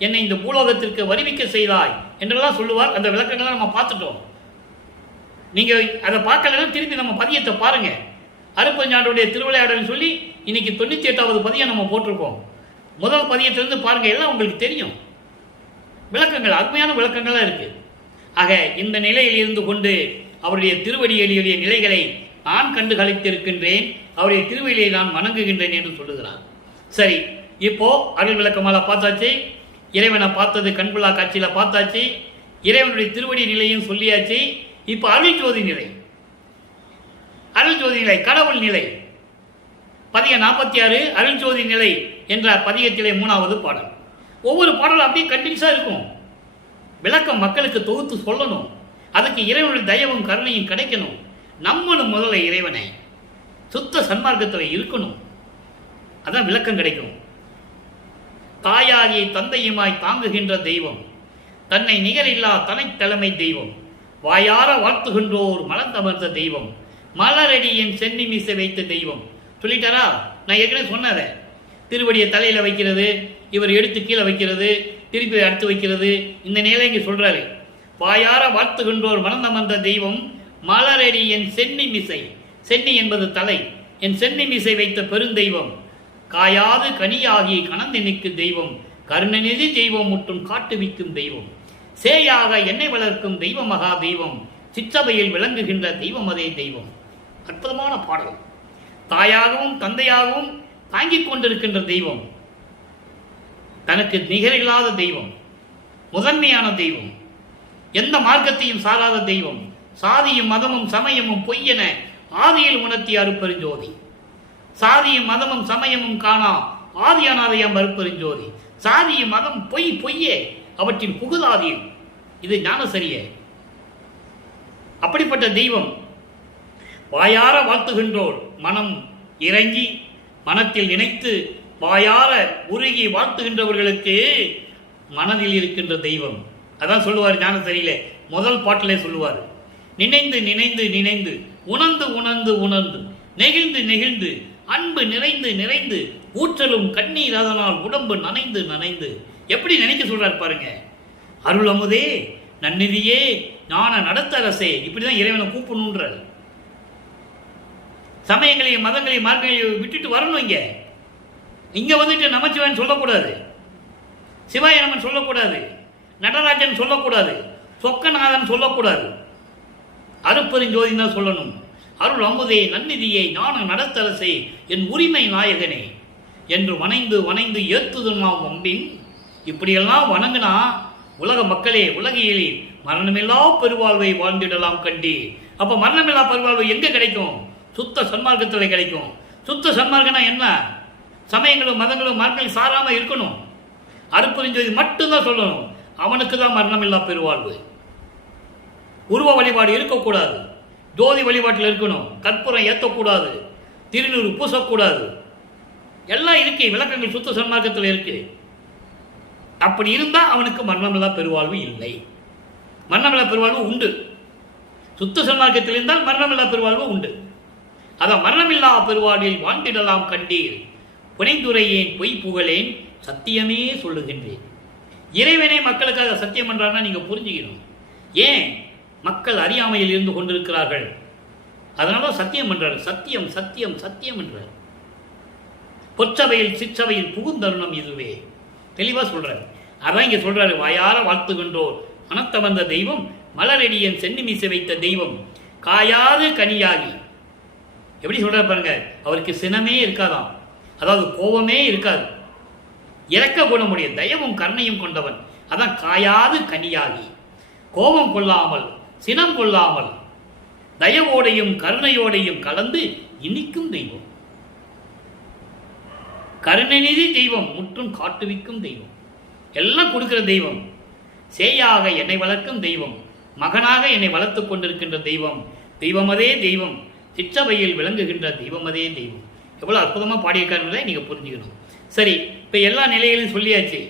என்னை இந்த பூலோகத்திற்கு வருவிக்க செய்தாய் என்றெல்லாம் சொல்லுவார். அந்த விளக்கங்கள்லாம் நம்ம பார்த்துட்டோம். நீங்க அதை பார்க்கலன்னா திருப்பி நம்ம பதியத்தை பாருங்க. அருப்பஞ்சாண்டுடைய திருவிளையாடல் சொல்லி இன்னைக்கு 98வது பதியம் நம்ம போட்டிருக்கோம். முதல் பதியத்திலிருந்து பாருங்க, எல்லாம் உங்களுக்கு தெரியும். விளக்கங்கள், அருமையான விளக்கங்கள்லாம் இருக்கு. ஆக இந்த நிலையில் இருந்து கொண்டு அவருடைய திருவடியிலுடைய நிலைகளை நான் கண்டு கழித்திருக்கின்றேன், அவருடைய திருவடியை நான் வணங்குகின்றேன் என்று சொல்லுகிறான். சரி, இப்போ அருள் விளக்கமால பார்த்தாச்சு, இறைவனை பார்த்தது கண்புள்ளா காட்சியில பார்த்தாச்சு, இறைவனுடைய திருவடி நிலையும் சொல்லியாச்சு. இப்போ அருள் ஜோதி நிலை, அருள் ஜோதி நிலை, கடவுள் நிலை. பதிகம் 46 அருள் ஜோதி நிலை என்ற பதிகத்திலே 3வது பாடல். ஒவ்வொரு பாடலும் அப்படியே கண்டினியூஸா இருக்கும். விளக்கம் மக்களுக்கு தொகுத்து சொல்லணும். அதுக்கு இறைவனுடைய தயவும் கருணையும் கிடைக்கணும். நம்மளும் முதல்ல இறைவனை சுத்த சன்மார்க்கத்தில் இருக்கணும். அதான் விளக்கம் கிடைக்கும். தாயாகிய தந்தையுமாய் தாங்குகின்ற தெய்வம், தன்னை நிகரில்லா தனித்தலைமை தெய்வம், வாயார வாழ்த்துகின்றோர் மலர்ந்தமர்ந்த தெய்வம், மலரடியின் சென்னி மீசை வைத்த தெய்வம். சொல்லிட்டாரா? நான் ஏற்கனவே சொன்னதை, திருவடியை தலையில வைக்கிறது, இவர் எடுத்து கீழே வைக்கிறது, திருப்பி அடுத்து வைக்கிறது, இந்த நிலை இங்கே சொல்றாரு. வாயார வாழ்த்துகின்றோர் மலர்ந்தமர்ந்த தெய்வம், மலரடி என் சென்னி மிசை, சென்னி என்பது தலை, என் சென்னி மிசை வைத்த பெருந்தெய்வம், காயாது கனியாகி கணந்து நிற்கும் தெய்வம், கருணநிதி தெய்வம் முற்றும் காட்டுவிக்கும் தெய்வம், சேயாக என்னை வளர்க்கும் தெய்வம் மகா தெய்வம், சிற்றபையில் விளங்குகின்ற தெய்வம் அதே தெய்வம். அற்புதமான பாடல். தாயாகவும் தந்தையாகவும் தாங்கிக் கொண்டிருக்கின்ற தெய்வம், தனக்கு நிகரில்லாத தெய்வம், முதன்மையான தெய்வம், எந்த மார்க்கத்தையும் சாராத தெய்வம், சாதியும் மதமும் சமயமும் பொய்யென ஆதியில் உணர்த்திய அருப்பெருஞ்சோதி, சாதியும் மதமும் சமயமும் காணா ஆதியானாதையாம் அருப்பெருஞ்சோதி, சாதியும் மதம் பொய் பொய்யே அவற்றின் புகுதாதியில், இது ஞானசரியே. அப்படிப்பட்ட தெய்வம் வாயார வாழ்த்துகின்றோர் மனம் இறங்கி மனத்தில் நினைத்து வாயார உருகி வாழ்த்துகின்றவர்களுக்கு மனதில் இருக்கின்ற தெய்வம். அதான் சொல்லுவார் ஞானசரியிலே, முதல் பாட்டிலே சொல்லுவார், நினைந்து நினைந்து நினைந்து உணர்ந்து உணர்ந்து உணர்ந்து நெகிழ்ந்து நெகிழ்ந்து அன்பு நிறைந்து நிறைந்து ஊற்றலும் கண்ணீர் அதனால் உடம்பு நனைந்து நனைந்து. எப்படி நினைக்க சொல்றார் பாருங்க. அருள் அமுதே, நன்னிதியே, ஞான நடத்தரசே, இப்படிதான் இறைவனை கூப்பிடணுன்ற. சமயங்களையும் மதங்களையும் மார்க்கங்களையும் விட்டுட்டு வரணும். இங்க வந்துட்டு நமச்சிவன் சொல்லக்கூடாது, சிவாயனமன் சொல்லக்கூடாது, நடராஜன் சொல்லக்கூடாது, சொக்கநாதன் சொல்லக்கூடாது, அருப்பெருஞ்சோதி தான் சொல்லணும். அருள் அமுதே, நன்னிதியே, ஞான நடத்தரசே, என் உரிமை நாயகனே என்று வணைந்து வணைந்து ஏத்துதுமாம் அம்பின். இப்படியெல்லாம் வணங்கினா உலக மக்களே, உலகியலே மரணமில்லா பெருவாழ்வை வாழ்ந்திடலாம் கண்டி. அப்ப மரணமில்லா பெருவாழ்வு எங்க கிடைக்கும்? சுத்த சன்மார்க்கத்தில் கிடைக்கும். சுத்த சன்மார்க்கம்னா என்ன? சமயங்களும் மதங்களும் மார்க்கங்களும் சாராம இருக்கணும். அருப்பெருஞ்சோதி மட்டும்தான் சொல்லணும். அவனுக்கு தான் மரணமில்லா பெருவாழ்வு. உருவ வழிபாடு இருக்கக்கூடாது, ஜோதி வழிபாட்டில் இருக்கணும், கற்பூரம் ஏற்றக்கூடாது, திருநூறு பூசக்கூடாது, எல்லாம் இருக்கு, விளக்கங்கள் சுத்த சன்மார்க்கத்தில் இருக்கு. அப்படி இருந்தால் அவனுக்கு மரணமில்லா பெருவாழ்வு இல்லை. மரணமில்லா பெருவாழ்வு உண்டு. சுத்த சன்மார்க்கத்தில் இருந்தால் மரணமில்லா பெருவாழ்வு உண்டு. அதான் மரணமில்லா பெருவாழ்வில் வாழ்ந்திடலாம் கண்டீர், புனைந்துரையேன் பொய் புகழேன் சத்தியமே சொல்லுகின்றேன். இறைவனே மக்களுக்காக சத்தியம் பண்றாருன்னா நீங்க புரிஞ்சுக்கணும். ஏன்? மக்கள் அறியாமையில் இருந்து கொண்டிருக்கிறார்கள், அதனால சத்தியம் பண்றாரு. சத்தியம் சத்தியம் சத்தியம் என்றார். பொற்சபையில் சிற்றவையில் புகுந்தருணம் இதுவே தெளிவா சொல்றாரு. அதான் இங்க சொல்றாரு, வாயார வாழ்த்துகின்றோர் மனத்த வந்த தெய்வம், மலரடியன் சென்னிமிசை வைத்த தெய்வம், காயாது கனியாகி. எப்படி சொல்றாரு பாருங்க. அவருக்கு சினமே இருக்காதாம், அதாவது கோபமே இருக்காது, இறக்க குணமுடைய தயவும் கருணையும் கொண்டவன். அதான் காயாது கனியாகி, கோபம் கொள்ளாமல் சினம் கொள்ளாமல் தயவோடையும் கருணையோடையும் கலந்து இனிக்கும் தெய்வம், கருணைநிதி தெய்வம், முற்றும் காட்டுவிக்கும் தெய்வம், எல்லாம் கொடுக்கிற தெய்வம், சேயாக என்னை வளர்க்கும் தெய்வம், மகனாக என்னை வளர்த்து கொண்டிருக்கின்ற தெய்வம், தெய்வமதே தெய்வம், சிற்றவையில் விளங்குகின்ற தெய்வமதே தெய்வம். எவ்வளவு அற்புதமா பாடியிருக்காருன்றதை நீங்க புரிஞ்சுக்கணும். சரி, இப்ப எல்லா நிலைகளையும் சொல்லியாச்சு.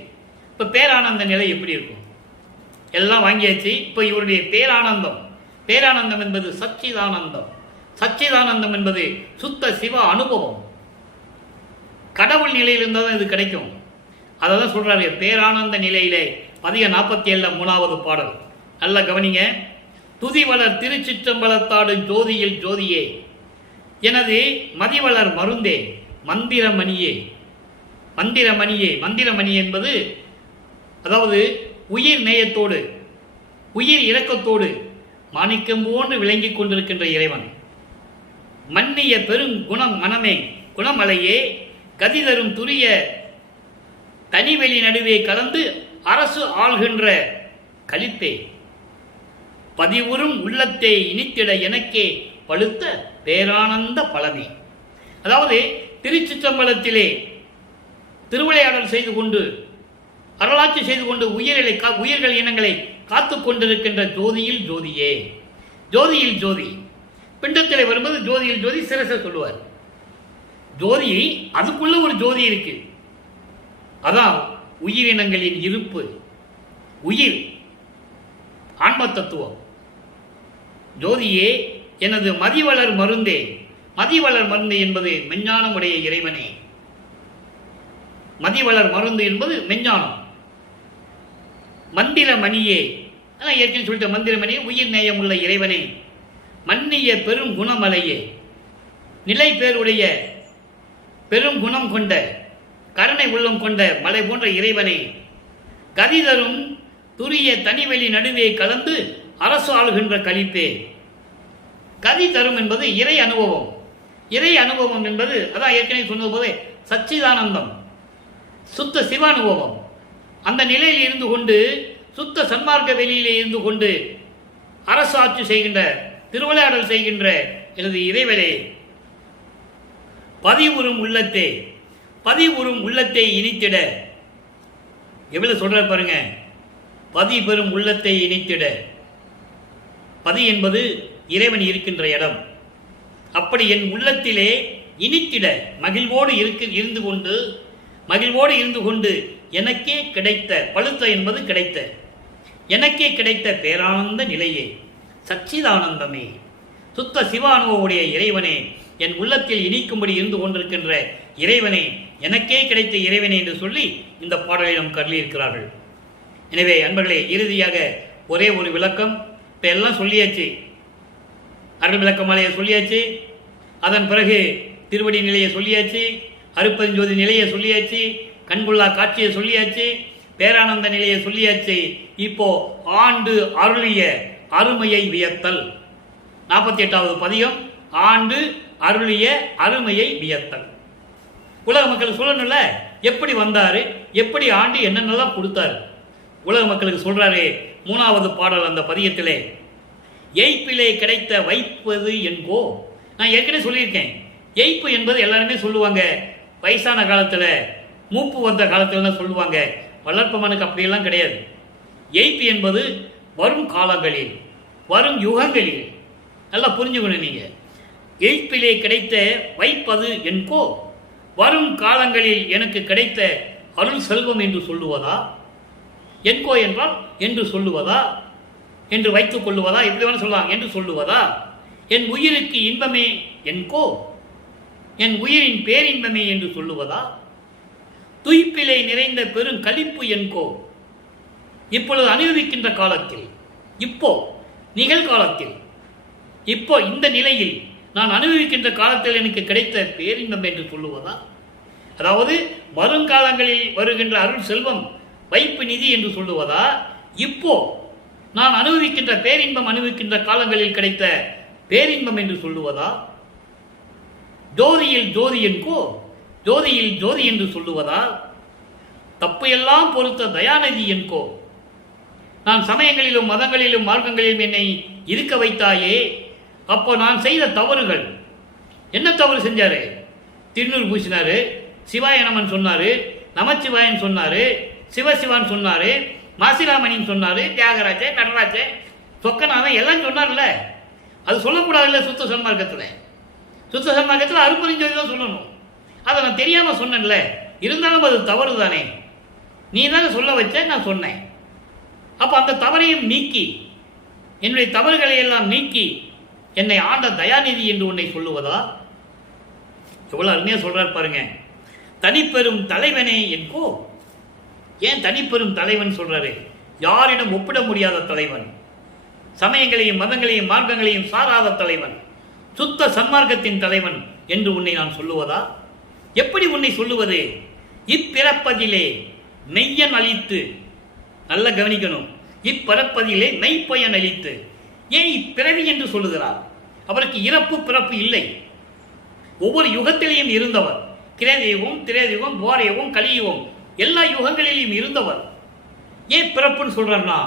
இப்ப பேரானந்த நிலை எப்படி இருக்கும்? எல்லாம் வாங்கியாச்சு. இப்ப இவருடைய பேரானந்தம், பேரானந்தம் என்பது சச்சிதானந்தம், சச்சிதானந்தம் என்பது சுத்த சிவ அனுபவம். கடவுள் நிலையில் இருந்தால் தான் இது கிடைக்கும். அதை தான் சொல்றாரு பேரானந்த நிலையிலே. பதிக 47 3வது பாடல் நல்லா கவனிங்க. துதிவளர் திருச்சிற்றம்பலத்தாடும் ஜோதியில் ஜோதியே, எனது மதிவளர் மருந்தே, மந்திரமணியே. மந்திரமணியே, மந்திரமணி என்பது அதாவது உயிர் நேயத்தோடு உயிர் இரக்கத்தோடு மாணிக்கம் போன்று விளங்கிக் கொண்டிருக்கின்ற இறைவன். மன்னிய பெரும் குணம் மனமே, குணமலையே, கதி தரும் துரிய தனிவெளி நடுவே கலந்து அரசு ஆள்கின்ற கலித்தே, பதிவுறும் உள்ளத்தை இனித்திட எனக்கே பழுத்த பேரானந்த பலமே. அதாவது திருச்சிற்றம்பலத்திலே திருவிளையாடல் செய்து கொண்டு அருளாட்சி செய்து கொண்டு உயிர்கள் இனங்களை காத்து கொண்டிருக்கின்ற ஜோதியில் ஜோதியே. ஜோதியில் ஜோதி பிண்டத்திலே வரும்போது ஜோதியில் ஜோதி சிரச சொல்லுவார். ஜோதி அதுக்குள்ள ஒரு ஜோதி இருக்கு, அதான் உயிரினங்களின் இருப்பு, உயிர் ஆன்ம தத்துவம். ஜோதியே எனது மதிவளர் மருந்தே, மதிவளர் மருந்து என்பது மெஞ்ஞானம் உடைய இறைவனே. மதிவளர் மருந்து என்பது மெஞ்ஞானம். மந்திர மணியே, ஏற்கனவே சொல்லிட்ட மந்திரமணியே, உயிர் நேயம் உள்ள இறைவனே. மன்னிய பெரும் குணமலையே, நிலை பேருடைய பெரும் குணம் கொண்ட கருணை உள்ளம் கொண்ட மலை போன்ற இறைவனே. கதி தரும் துரிய தனிவெளி நடுவே கலந்து அரசு ஆளுகின்ற கலிப்பே. கதி தரும் என்பது இறை அனுபவம். இறை அனுபவம் என்பது அதான் ஏற்கனவே சொன்னது போதே சச்சிதானந்தம், சுத்த சிவானுபவம். அந்த நிலையில் இருந்து கொண்டு சுத்த சன்மார்க்க வெளியிலே இருந்து கொண்டு அரசாட்சி செய்கின்ற திருவிளையாடல் செய்கின்ற எனது இறைவனே, பதிவுறும் உள்ளத்தை பதிவுறும் உள்ளத்தை இனித்திட. எவ்வளவு சொல்ற பாருங்க, பதி பெறும் உள்ளத்தை இனித்திட. பதி என்பது இறைவன் இருக்கின்ற இடம். அப்படி என் உள்ளத்திலே இனித்திட மகிழ்வோடு இருந்து கொண்டு எனக்கே கிடைத்த பழுத்த என்பது கிடைத்த எனக்கே கிடைத்த பேரானந்த நிலையே, சச்சிதானந்தமே, சுத்த சிவானுவோடைய இறைவனே, என் உள்ளத்தில் இனிக்கும்படி இருந்து கொண்டிருக்கின்ற இறைவனே, எனக்கே கிடைத்த இறைவனே என்று சொல்லி இந்த பாடலை நாம் கருளியிருக்கிறார்கள். எனவே அன்பர்களே, இறுதியாக ஒரே ஒரு விளக்கம். இப்போ எல்லாம் சொல்லியாச்சு, அருள் விளக்கமாலையை சொல்லியாச்சு, அதன் பிறகு திருவடி நிலையை சொல்லியாச்சு, அருப்பஞ்சோதி நிலையை சொல்லியாச்சு, கண்கொள்ளா காட்சியை சொல்லியாச்சு, பேரானந்த நிலையை சொல்லியாச்சு. இப்போ ஆண்டு அருளிய அருமையை வியத்தல். 48வது பதியம், ஆண்டு அருளிய அருமையை வியத்தல். உலக மக்கள் சொல்லணும்ல, எப்படி வந்தாரு, எப்படி ஆண்டு என்னென்னலாம் கொடுத்தாரு, உலக மக்களுக்கு சொல்றாரு. 3வது பாடல் அந்த பதியத்திலே, எய்ப்பிலே கிடைத்த வைப்பது என்போ. நான் ஏற்கனவே சொல்லியிருக்கேன், எய்ப்பு என்பது எல்லாருமே சொல்லுவாங்க வயசான காலத்தில், மூப்பு வந்த காலத்தில் சொல்லுவாங்க. வளர்ப்பவனுக்கு அப்படியெல்லாம் கிடையாது. எய்ப்பு என்பது வரும் காலங்களில், வரும் யுகங்களில். நல்லா புரிஞ்சுக்கணும் நீங்க. எய்ப்பிலே கிடைத்த வைப்பது என்போ, வரும் காலங்களில் எனக்கு கிடைத்த அருள் செல்வம் என்று சொல்லுவதா, என்கோ என்றால் என்று சொல்லுவதா, என்று வைத்துக் கொள்ளுவதா, எப்படி வேணும் சொல்லலாம், என்று சொல்லுவதா, என் உயிருக்கு இன்பமே என்கோ, என் உயிரின் பேரின்பமே என்று சொல்லுவதா, துய்ப்பிலே நிறைந்த பெரும் கலிப்பு என்கோ, இப்பொழுது அனுபவிக்கின்ற காலத்தில், இப்போ நிகழ்காலத்தில், இப்போ இந்த நிலையில் நான் அனுபவிக்கின்ற காலத்தில் எனக்கு கிடைத்த பேரின்பம் என்று சொல்லுவதா, அதாவது வருங்காலங்களில் வருகின்ற அருள் செல்வம் வைப்பு நிதி என்று சொல்லுவதா, இப்போ நான் அனுபவிக்கின்ற பேரின்பம் அனுபவிக்கின்ற காலங்களில் கிடைத்த பேரின்பம் என்று சொல்லுவதா, ஜோதியில் ஜோதி என்கோ, ஜோதியில் ஜோதி என்று சொல்லுவதா, தப்பு எல்லாம் பொறுத்த தயாநிதி என்கோ, நான் சமயங்களிலும் மதங்களிலும் மார்க்கங்களிலும் என்னை இருக்க வைத்தாயே, அப்போ நான் செய்த தவறுகள் என்ன தவறு செஞ்சாரு, திருநூறு பூசினாரு, சிவாயனமன் சொன்னாரு, நமச்சிவாயன் சொன்னாரு, சிவசிவான் சொன்னாரு, மாசிராமணின்னு சொன்னாரு, தியாகராஜ நடராஜ சொக்கநாதன் எல்லாம் சொன்னார்ல. அது சொல்லக்கூடாதுல்ல சுத்த சன்மார்க்கத்தில். சுத்த சன்மார்க்கத்தில் அருப்பறிஞ்சோதி தான் சொல்லணும். அதை நான் தெரியாமல் சொன்னேன்ல, இருந்தாலும் அது தவறு தானே, நீ தானே சொல்ல வச்ச, நான் சொன்னேன். அப்போ அந்த தவறையும் நீக்கி, என்னுடைய தவறுகளை எல்லாம் நீக்கி என்னை ஆண்ட தயாநிதி என்று உன்னை சொல்லுவதா, எவ்வளோ அருமையாக சொல்றார் பாருங்க. தனிப்பெரும் தலைவனே என்கோ, ஏன் தனிப்பெரும் தலைவன் சொல்றாரு, யாரிடம் ஒப்பிட முடியாத தலைவன், சமயங்களையும் மதங்களையும் மார்க்கங்களையும் சாராத தலைவன், சுத்த சன்மார்க்கத்தின் தலைவன் என்று உன்னை நான் சொல்லுவதா, எப்படி உன்னை சொல்லுவது, இப்பிறப்பதிலே மெய்யன் அளித்து, நல்ல கவனிக்கணும், இப்பிறப்பதிலே மெய்ப்பயன் அளித்து. ஏன் இப்பிறவி என்று சொல்லுகிறார், அவருக்கு இறப்பு பிறப்பு இல்லை, ஒவ்வொரு யுகத்திலேயும் இருந்தவர், கிரேதயுகம் திரேதயுகம் போரயுகம் கலியுகம் எல்லா யுகங்களிலும் இருந்தவர். ஏன் பிறப்புன்னு சொல்றார்னா,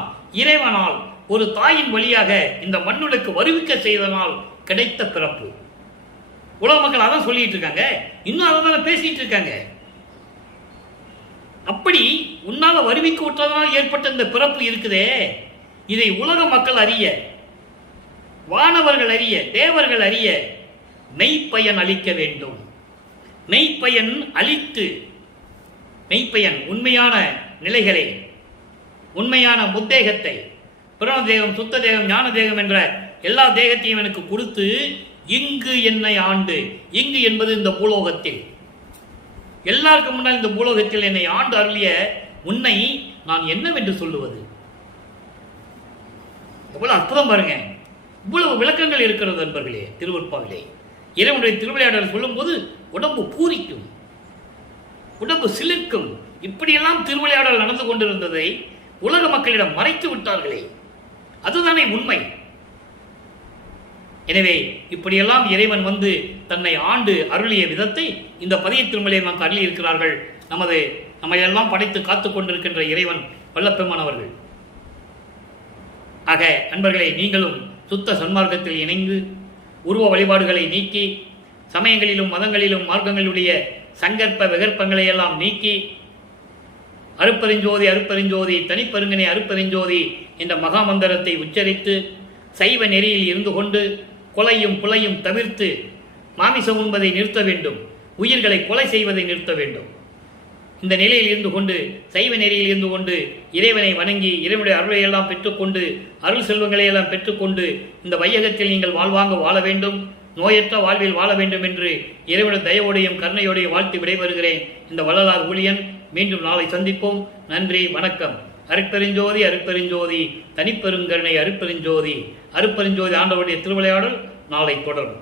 இறைவனால் ஒரு தாயின் வழியாக இந்த மண்ணுக்கு வருவிக்க செய்தனால் கிடைத்த பிறப்பு. உலக மக்கள் அதான் சொல்லிட்டு இருக்காங்க, இன்னும் அதை தானே பேசிட்டு இருக்காங்க. அப்படி உன்னால வருவிக்க விட்டதனால் ஏற்பட்ட இந்த பிறப்பு இருக்குதே, இதை உலக மக்கள் அறிய, வானவர்கள் அறிய, தேவர்கள் அறிய மெய்ப்பயன் அளிக்க வேண்டும். மெய்ப்பயன் அளித்து, மெய்ப்பயன் உண்மையான நிலைகளை, உண்மையான முத்தேகத்தை, பிரணவ தேகம், சுத்த தேகம், ஞான தேகம் என்ற எல்லா தேகத்தையும் எனக்கு கொடுத்து இங்கு என்னை ஆண்டு, இங்கு என்பது இந்த பூலோகத்தில், எல்லாருக்கும் முன்னால் இந்த பூலோகத்தில் என்னை ஆண்டு அருளிய உன்னை நான் என்னவென்று சொல்லுவது. எவ்வளவு அற்புதம் பாருங்க, இவ்வளவு விளக்கங்கள் இருக்கிறது நண்பர்களே. திருவருட்பாவிலே இறைவனுடைய திருவிளையாடல் சொல்லும் போது உடம்பு பூரிக்கும், உடம்பு சிலிர்க்கும். இப்படியெல்லாம் திருவிளையாடல் நடந்து கொண்டிருந்ததை உலக மக்களிடம் மறைத்து விட்டார்களே, அதுதானே உண்மை. எனவே இப்படியெல்லாம் இறைவன் வந்து தன்னை ஆண்டு அருளிய விதத்தை இந்த பதியத்தின் மூலம் நமக்கு அருளி இருக்கிறார்கள். நம்மையெல்லாம் படைத்து காத்து கொண்டிருக்கின்ற இறைவன் வல்லப்பெருமானவர்கள். ஆக அன்பர்களை, நீங்களும் சுத்த சன்மார்க்கத்தில் இணைந்து உருவ வழிபாடுகளை நீக்கி சமயங்களிலும் மதங்களிலும் மார்க்கங்களுடைய சங்கற்ப விகற்பங்களை எல்லாம் நீக்கி அருப்பெருஞ்சோதி அருப்பெருஞ்சோதி தனிப்பெருங்கனை அருப்பெருஞ்சோதி என்ற மகாமந்திரத்தை உச்சரித்து சைவ நெறியில் இருந்து கொண்டு கொலையும் புலையும் தவிர்த்து மாமிசம் உண்பதை நிறுத்த வேண்டும், உயிர்களை கொலை செய்வதை நிறுத்த வேண்டும். இந்த நிலையில் இருந்து கொண்டு சைவ நெறியில் இருந்து கொண்டு இறைவனை வணங்கி இறைவனுடைய அருளையெல்லாம் பெற்றுக்கொண்டு அருள் செல்வங்களை எல்லாம் பெற்றுக்கொண்டு இந்த வையகத்தில் நீங்கள் வாழ்வாங்க வாழ வேண்டும், நோயற்ற வாழ்வில் வாழ வேண்டும் என்று இறைவனுடைய தயவோடையும் கருணையோடையும் வாழ்த்து விடைபெறுகிறேன். இந்த வள்ளலார் ஊழியன். மீண்டும் நாளை சந்திப்போம். நன்றி, வணக்கம். அருட்பெருஞ்சோதி அருட்பெருஞ்சோதி தனிப்பெருங்கருணை அருட்பெருஞ்சோதி. அருட்பெருஞ்சோதி ஆண்டவருடைய திருவிளையாடல் நாளை தொடரும்.